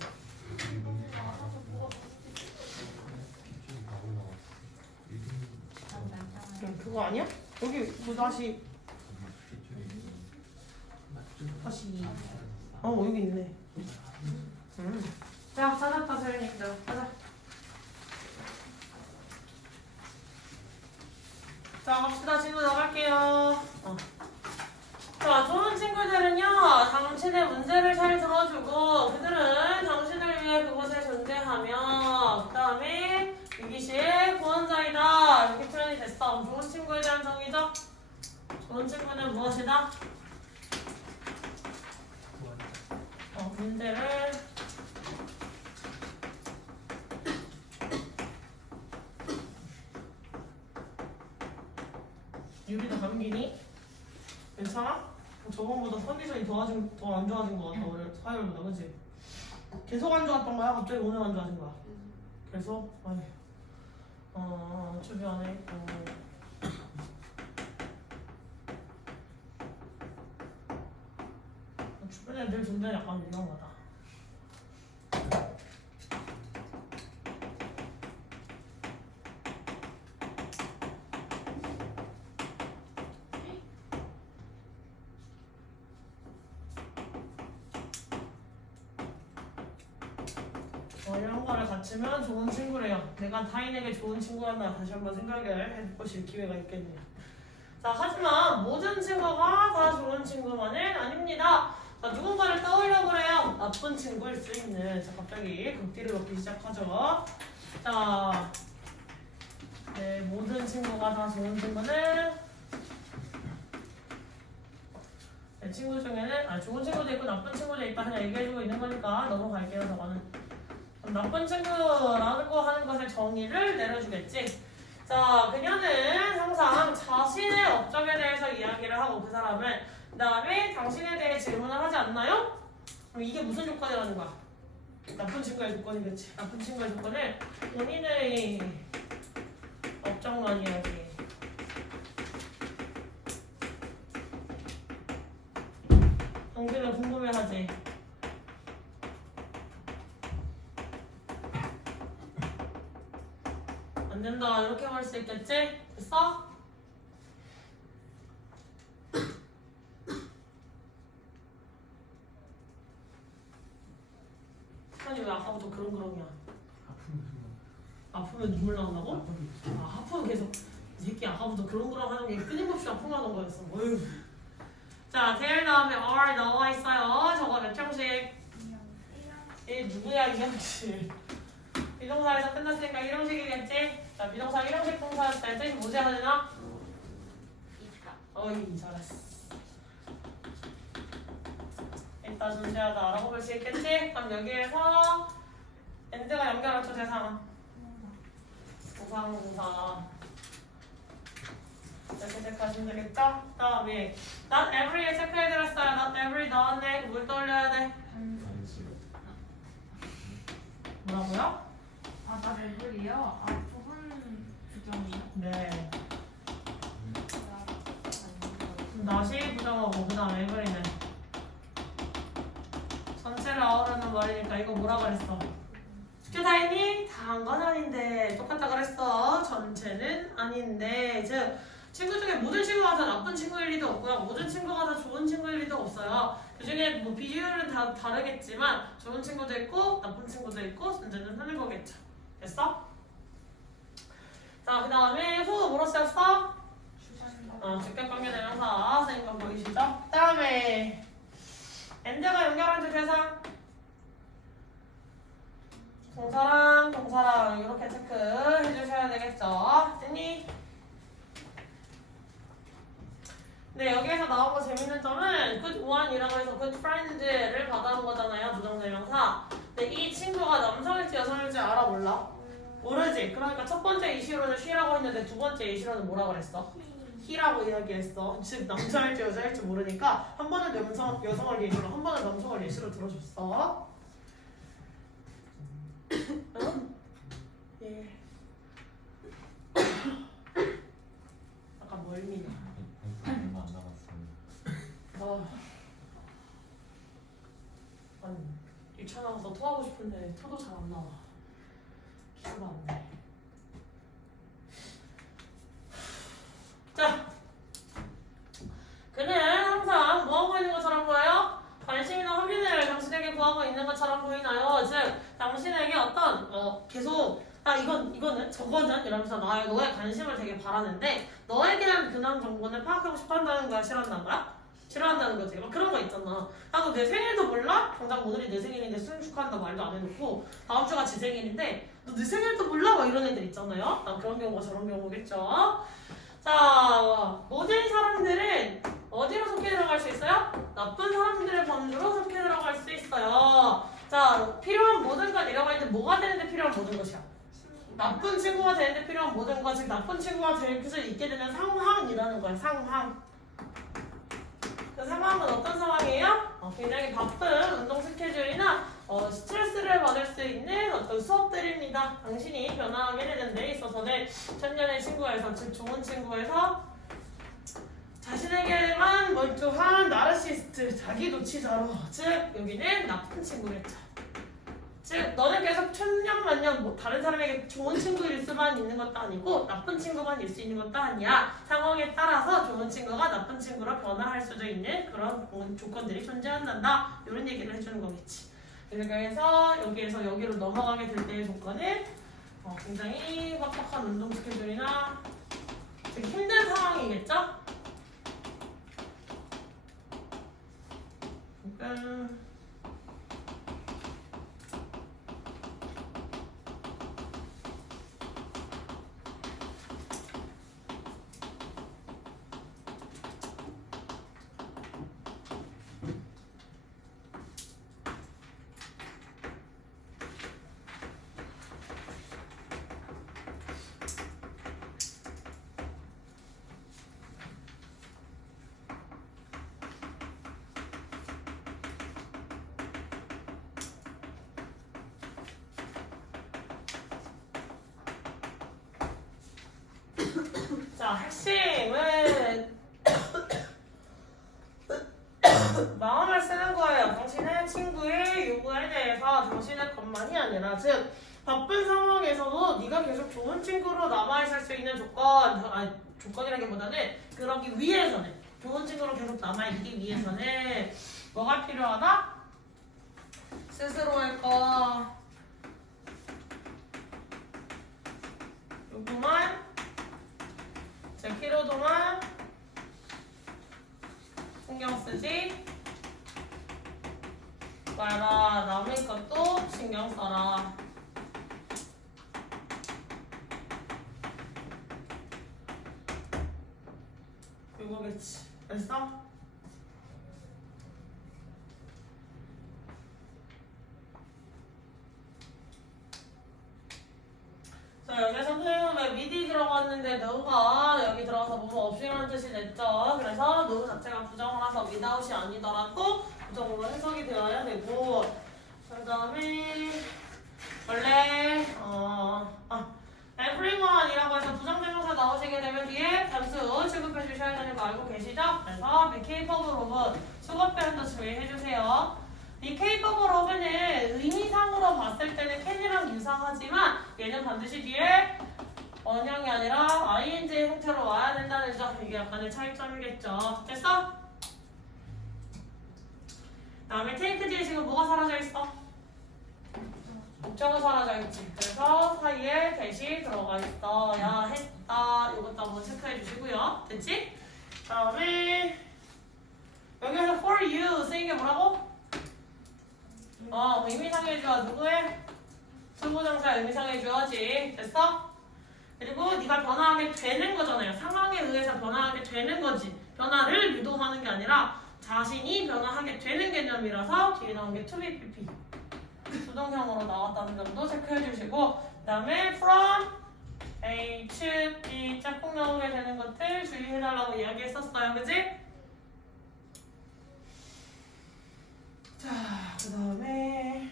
그거 아니야? 여기 뭐 다시 여기 있네 자 찾았다 서윤이 가자 자 갑시다 친구 나갈게요 자 좋은 친구들은요 당신의 문제를 잘 들어주고 그들은 당신을 위해 그것에 존재하며 그 다음에 위기시의 구원자이다 이렇게 표현이 됐어 좋은 친구에 대한 정의죠 좋은 친구는 무엇이다? 문제를 유리도 감기니? 괜찮아? 저번보다 컨디션이 더 안 좋아진 것 같다 오늘 화요일보다 그치? 계속 안 좋았던 거야? 갑자기 오늘 안 좋아진 거야? 계속? 주변에 주변에 늘 존재 약간 위험하다 이런 거를 갖추면 좋은 친구래요. 내가 타인에게 좋은 친구였나 다시 한번 생각을 해보실 기회가 있겠네요. 자, 하지만 모든 친구가 다 좋은 친구만은 아닙니다. 자, 누군가를 떠올려 보래요. 나쁜 친구일 수 있는. 자, 갑자기 극딜을 넣기 시작하죠. 자, 네, 모든 친구가 다 좋은 친구는 네, 친구 중에는 좋은 친구도 있고 나쁜 친구도 있다 그냥 얘기해주고 있는 거니까 넘어갈게요. 저거는. 나쁜 친구라고 하는 것의 정의를 내려주겠지. 자, 그녀는 항상 자신의 업적에 대해서 이야기를 하고 그 사람은 그 다음에 당신에 대해 질문을 하지 않나요? 그럼 이게 무슨 조건이라는 거야? 나쁜 친구의 조건이겠지. 나쁜 친구의 조건은 본인의 업적만 이야기. 당신을 궁금해하지. 된다 이렇게 볼 수 있겠지? 됐어? 아니 왜 아까부터 그렁그렁이야? 아프면 눈물 나온다고? 아 아프면 계속 이 새끼 아까부터 그렁그렁 하는 게 끊임없이 아프면 하는 거였어. 어휴. 자 제일 다음에 R 나와 있어요. 저거 몇 형식? 얘 누구야 이형식? 비동사에서 끝났으니까 1형식이겠지? 자 비동사 1형식 동사였을 때 뭐지 해야 되나? 있다. 어이 잘했어. 이따 존재하다 라고 볼 수 있겠지? 그럼 여기에서 엔드가 연결하죠 대상 동사 이렇게 체크하시면 되겠죠? 그 다음에 not every에 체크해드렸어요. not every 나왔네. 뭘 떠올려야 돼? 뭐라고요? 나 멜블이요? 부분 규정이요? 네 not이 부정하고 그 다음 every는 전체를 아우르는 말이니까 이거 뭐라 그랬어? 숙제 다 했니? 다 한 건 아닌데 똑같다 그랬어. 전체는 아닌데 즉 친구 중에 모든 친구가 다 나쁜 친구일 리도 없고요. 모든 친구가 다 좋은 친구일 리도 없어요. 그 중에 뭐 비율은 다 다르겠지만 좋은 친구도 있고 나쁜 친구도 있고 존재는 하는 거겠죠. 됐어? 자 그 다음에 후 뭐로 쓰였어? 직격관계 대명사 쓰인 거 보이시죠? 그 다음에 엔드가 연결한 주 대상 동사랑 이렇게 체크해 주셔야 되겠죠? 됐니? 네 여기에서 나온 거 재밌는 점은 good one이라고 해서 good friend를 받아온 거잖아요. 부정대명사. 근데 이 친구가 남성일지 여성일지 알아 몰라? 모르지. 그러니까 첫 번째 이시로는 she라고 했는데 두 번째 이시로는 뭐라 그랬어? he라고 이야기했어. 즉 남자일지 여자일지 모르니까 한 번은 여성을 예시로 한 번은 남성을 예시로 들어줬어. 응? 예. 약간 멀미나. 얼마 안 남았어요. 아니 일차 나와서 토하고 싶은데 토도 잘 안 나와. 기가 안 나. 자, 그는 항상 뭐하고 있는 것처럼 보여요? 관심이나 확인을 당신에게 구하고 있는 것처럼 보이나요? 즉, 당신에게 어떤 계속 이거는 저거는 이러면서 너의 관심을 되게 바라는데 너에 대한 근황 정보는 파악하고 싶어한다는 거야? 싫어한다는 거야? 싫어한다는 거지. 막 그런 거 있잖아. 나도 내 생일도 몰라? 당장 오늘이 내 생일인데 생일 축하한다 말도 안 해놓고 다음 주가 제 생일인데 너 내 생일도 몰라? 막 이런 애들 있잖아요. 그런 경우가 저런 경우겠죠. 자, 모든 사람들은 어디로 속해 들어갈 수 있어요? 나쁜 사람들의 범주로 속해 들어갈 수 있어요. 자, 필요한 모든 것 이라고 했는데 뭐가 되는데 필요한 모든 것이야? 나쁜 친구가 되는데 필요한 모든 것, 즉 나쁜 친구가 될 수 있게 되는 상황이라는 거야. 상황. 그 상황은 어떤 상황이에요? 굉장히 바쁜 운동 스케줄이나 스트레스를 받을 수 있는 어떤 수업들입니다. 당신이 변화하게 되는 데 있어서는 천년의 친구에서, 즉 좋은 친구에서 자신에게만 몰두한 나르시스트, 자기 도취자로, 즉 여기는 나쁜 친구겠죠. 즉 너는 계속 천년만년 다른 사람에게 좋은 친구일 수만 있는 것도 아니고 나쁜 친구만 일 수 있는 것도 아니야. 상황에 따라서 좋은 친구가 나쁜 친구로 변화할 수도 있는 그런 조건들이 존재한다. 이런 얘기를 해주는 거겠지. 그래서 여기에서 여기로 넘어가게 될 때의 조건은 굉장히 빡빡한 운동 스케줄이나 되게 힘든 상황이겠죠? 자, 핵심은 마음을 쓰는 거예요. 당신의 친구의 요구에 대해서 당신의 것만이 아니라 즉 바쁜 상황에서도 하더라도 네가 계속 좋은 친구로 남아있을 수 있는 조건, 아니 조건이라기보다는 그러기 위해서는 좋은 친구로 계속 남아있기 위해서는 뭐가 필요하다? 스스로의 거 요거만 제 필요도만 신경 쓰지 마라. 남의 것도 신경 써라. 요거겠지. 됐어? 자, 여기서 표현에 미디 들어갔는데 너가 여기 들어가서 뭐뭐 없이라는 뜻이 냈죠. 그래서 너 자체가 부정을 해서 without이 아니더라도 부정으로 해석이 되어야 되고, 그 다음에 원래 everyone이라고 해서 부정대명사 나오시게 되면 뒤에 단수 취급해 주셔야 되는 거 알고 계시죠? 그래서 be capable of 수급 표현도 주의해 주세요. be capable of는 의미상으로 봤을 때는 can이랑 유사하지만 얘는 반드시 뒤에 원형이 아니라 ing 형태로 와야 된다는 점, 이게 약간의 차이점이겠죠. 됐어? 다음에 take 뒤에 지금 뭐가 사라져 있어? 목적어 사라져 있지. 그래서 사이에 대시 들어가 있어야 했다. 이것도 한번 체크해 주시고요. 됐지? 다음에 여기서 for you 쓰인 게 뭐라고? 의미상의 주어 누구의? 수부정사 의미상의 주어지. 됐어? 그리고 네가 변화하게 되는 거잖아요. 상황에 의해서 변화하게 되는 거지. 변화를 유도하는 게 아니라 자신이 변화하게 되는 개념이라서 뒤에 나온 게 to be pp. 수동형으로 나왔다는 점도 체크해 주시고, 그 다음에 from A to B 짝꿍 나오게 되는 것들 주의해달라고 이야기했었어요. 그지? 자, 그 다음에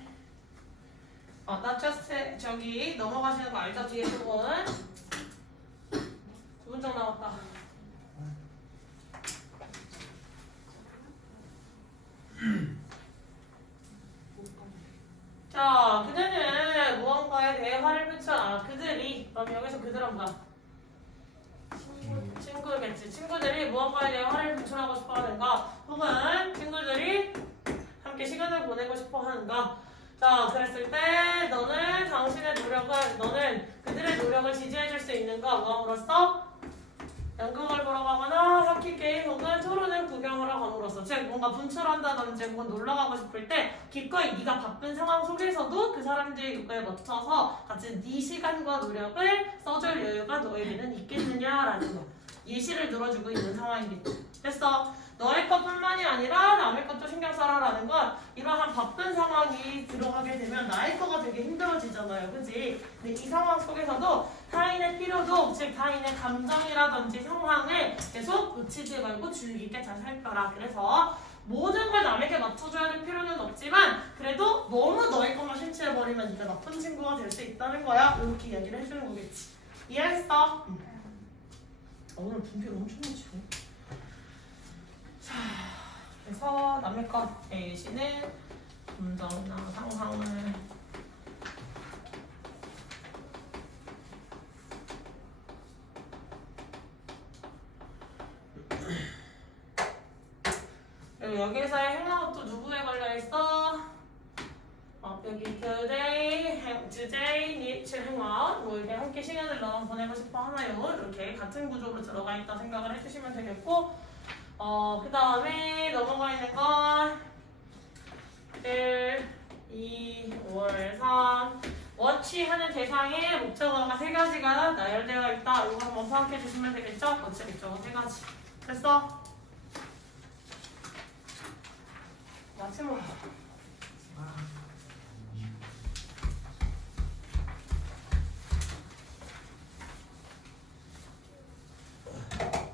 not just 저기 넘어가시는 거 알죠? 뒤에 두 문장 나왔다. 자, 그들은 무언가에 대해 화를 붙여. 그들이. 그럼 여기서 그들은 뭐야? 친구겠지. 친구들이 무언가에 대해 화를 분출하고 싶어 하는가, 혹은 친구들이 함께 시간을 보내고 싶어 하는가. 자, 그랬을 때 너는 너는 그들의 노력을 지지해줄 수 있는가? 무함으로써? 연극을 보러 가거나 하키 게임 혹은 토론을 구경하러 감으로써, 즉 뭔가 분출한다든지 혹은 놀러 가고 싶을 때 기꺼이 네가 바쁜 상황 속에서도 그 사람들의 요구에 맞춰서 같이 네 시간과 노력을 써줄 여유가 너에게는 있겠느냐라는 거. 예시를 들어주고 있는 상황이겠지. 됐어. 너의 것뿐만이 아니라 남의 것도 신경 써라라는 건 이러한 바쁜 상황이 들어가게 되면 나의 거가 되게 힘들어지잖아요. 그치? 근데 이 상황 속에서도 타인의 필요도, 즉 타인의 감정이라든지 상황을 계속 놓치지 말고 주의 깊게 잘 살펴라. 그래서 모든 걸 남에게 맞춰줘야 될 필요는 없지만 그래도 너무 너의 것만 심취해버리면 네가 나쁜 친구가 될 수 있다는 거야. 이렇게 이야기를 해주는 거겠지. 이해했어? 오늘 분필 엄청 많지. 자, 그래서 남의 것 A씨는 감정이나 상황을 그리고 여기서의 행아웃도 누구에 걸려있어? 여기 today need to hang out, 뭐 이렇게 함께 시간을 너랑 보내고 싶어 하나요? 이렇게 같은 구조로 들어가 있다 생각을 해주시면 되겠고, 그 다음에 넘어가 있는 건 1, 2, 5, 3 워치 하는 대상에 목적어가 3가지가 나열되어 있다. 이거 한번 파악해 주시면 되겠죠? 워치 목적어 3가지. 됐어? 마지막.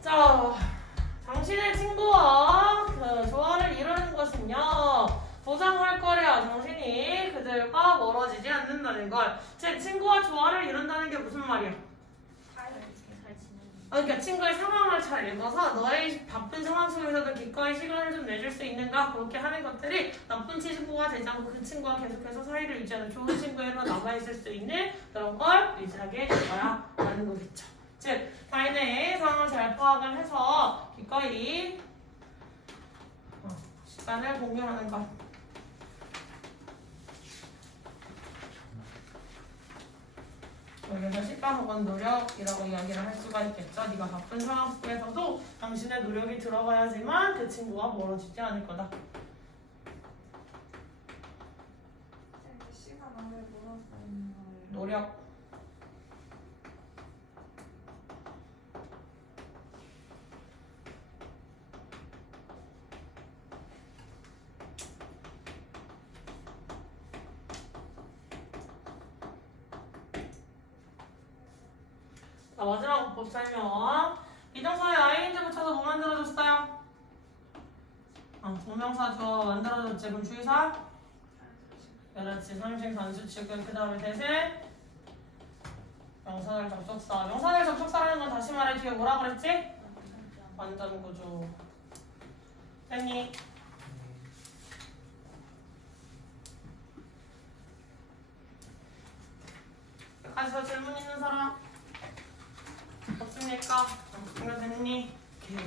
자, 당신의 친구와 그 조화를 이루는 것은요, 보장할 거래요. 당신이 그들과 멀어지지 않는다는 걸. 즉, 친구와 조화를 이룬다는 게 무슨 말이야? 잘 지내는. 그러니까 친구의 상황을 잘 읽어서 너의 바쁜 상황 속에서도 기꺼이 시간을 좀 내줄 수 있는가 그렇게 하는 것들이 나쁜 친구가 되지 않고 그 친구와 계속해서 사이를 유지하는 좋은 친구로 남아있을 수 있는 그런 걸 유지하게 해줄 거야 라는 거겠죠. 즉 타인의 상황을 잘 파악을 해서 기꺼이 시간을 공유하는 것. 여기서 시간 혹은 노력이라고 이야기를 할 수가 있겠죠. 네가 바쁜 상황 속에서도 당신의 노력이 들어가야지만 그 친구와 멀어지지 않을 거다. 시간 안에 뭐라고 있는 거예요? 노력. 자, 마지막 법 설명. 비동사에 ing 붙여서 뭐 만들어줬어요? 동명사죠. 만들어줬지. 그럼 주의사? 그렇지. 상식 단수 측은 그 다음에 대신 명사절 접속사. 명사절 접속사라는 건 다시 말해 뒤에 뭐라 그랬지? 완전 구조. 됐니? 여기까지 질문 있는 사람? 없습니까? 이거 됐니? 오케이.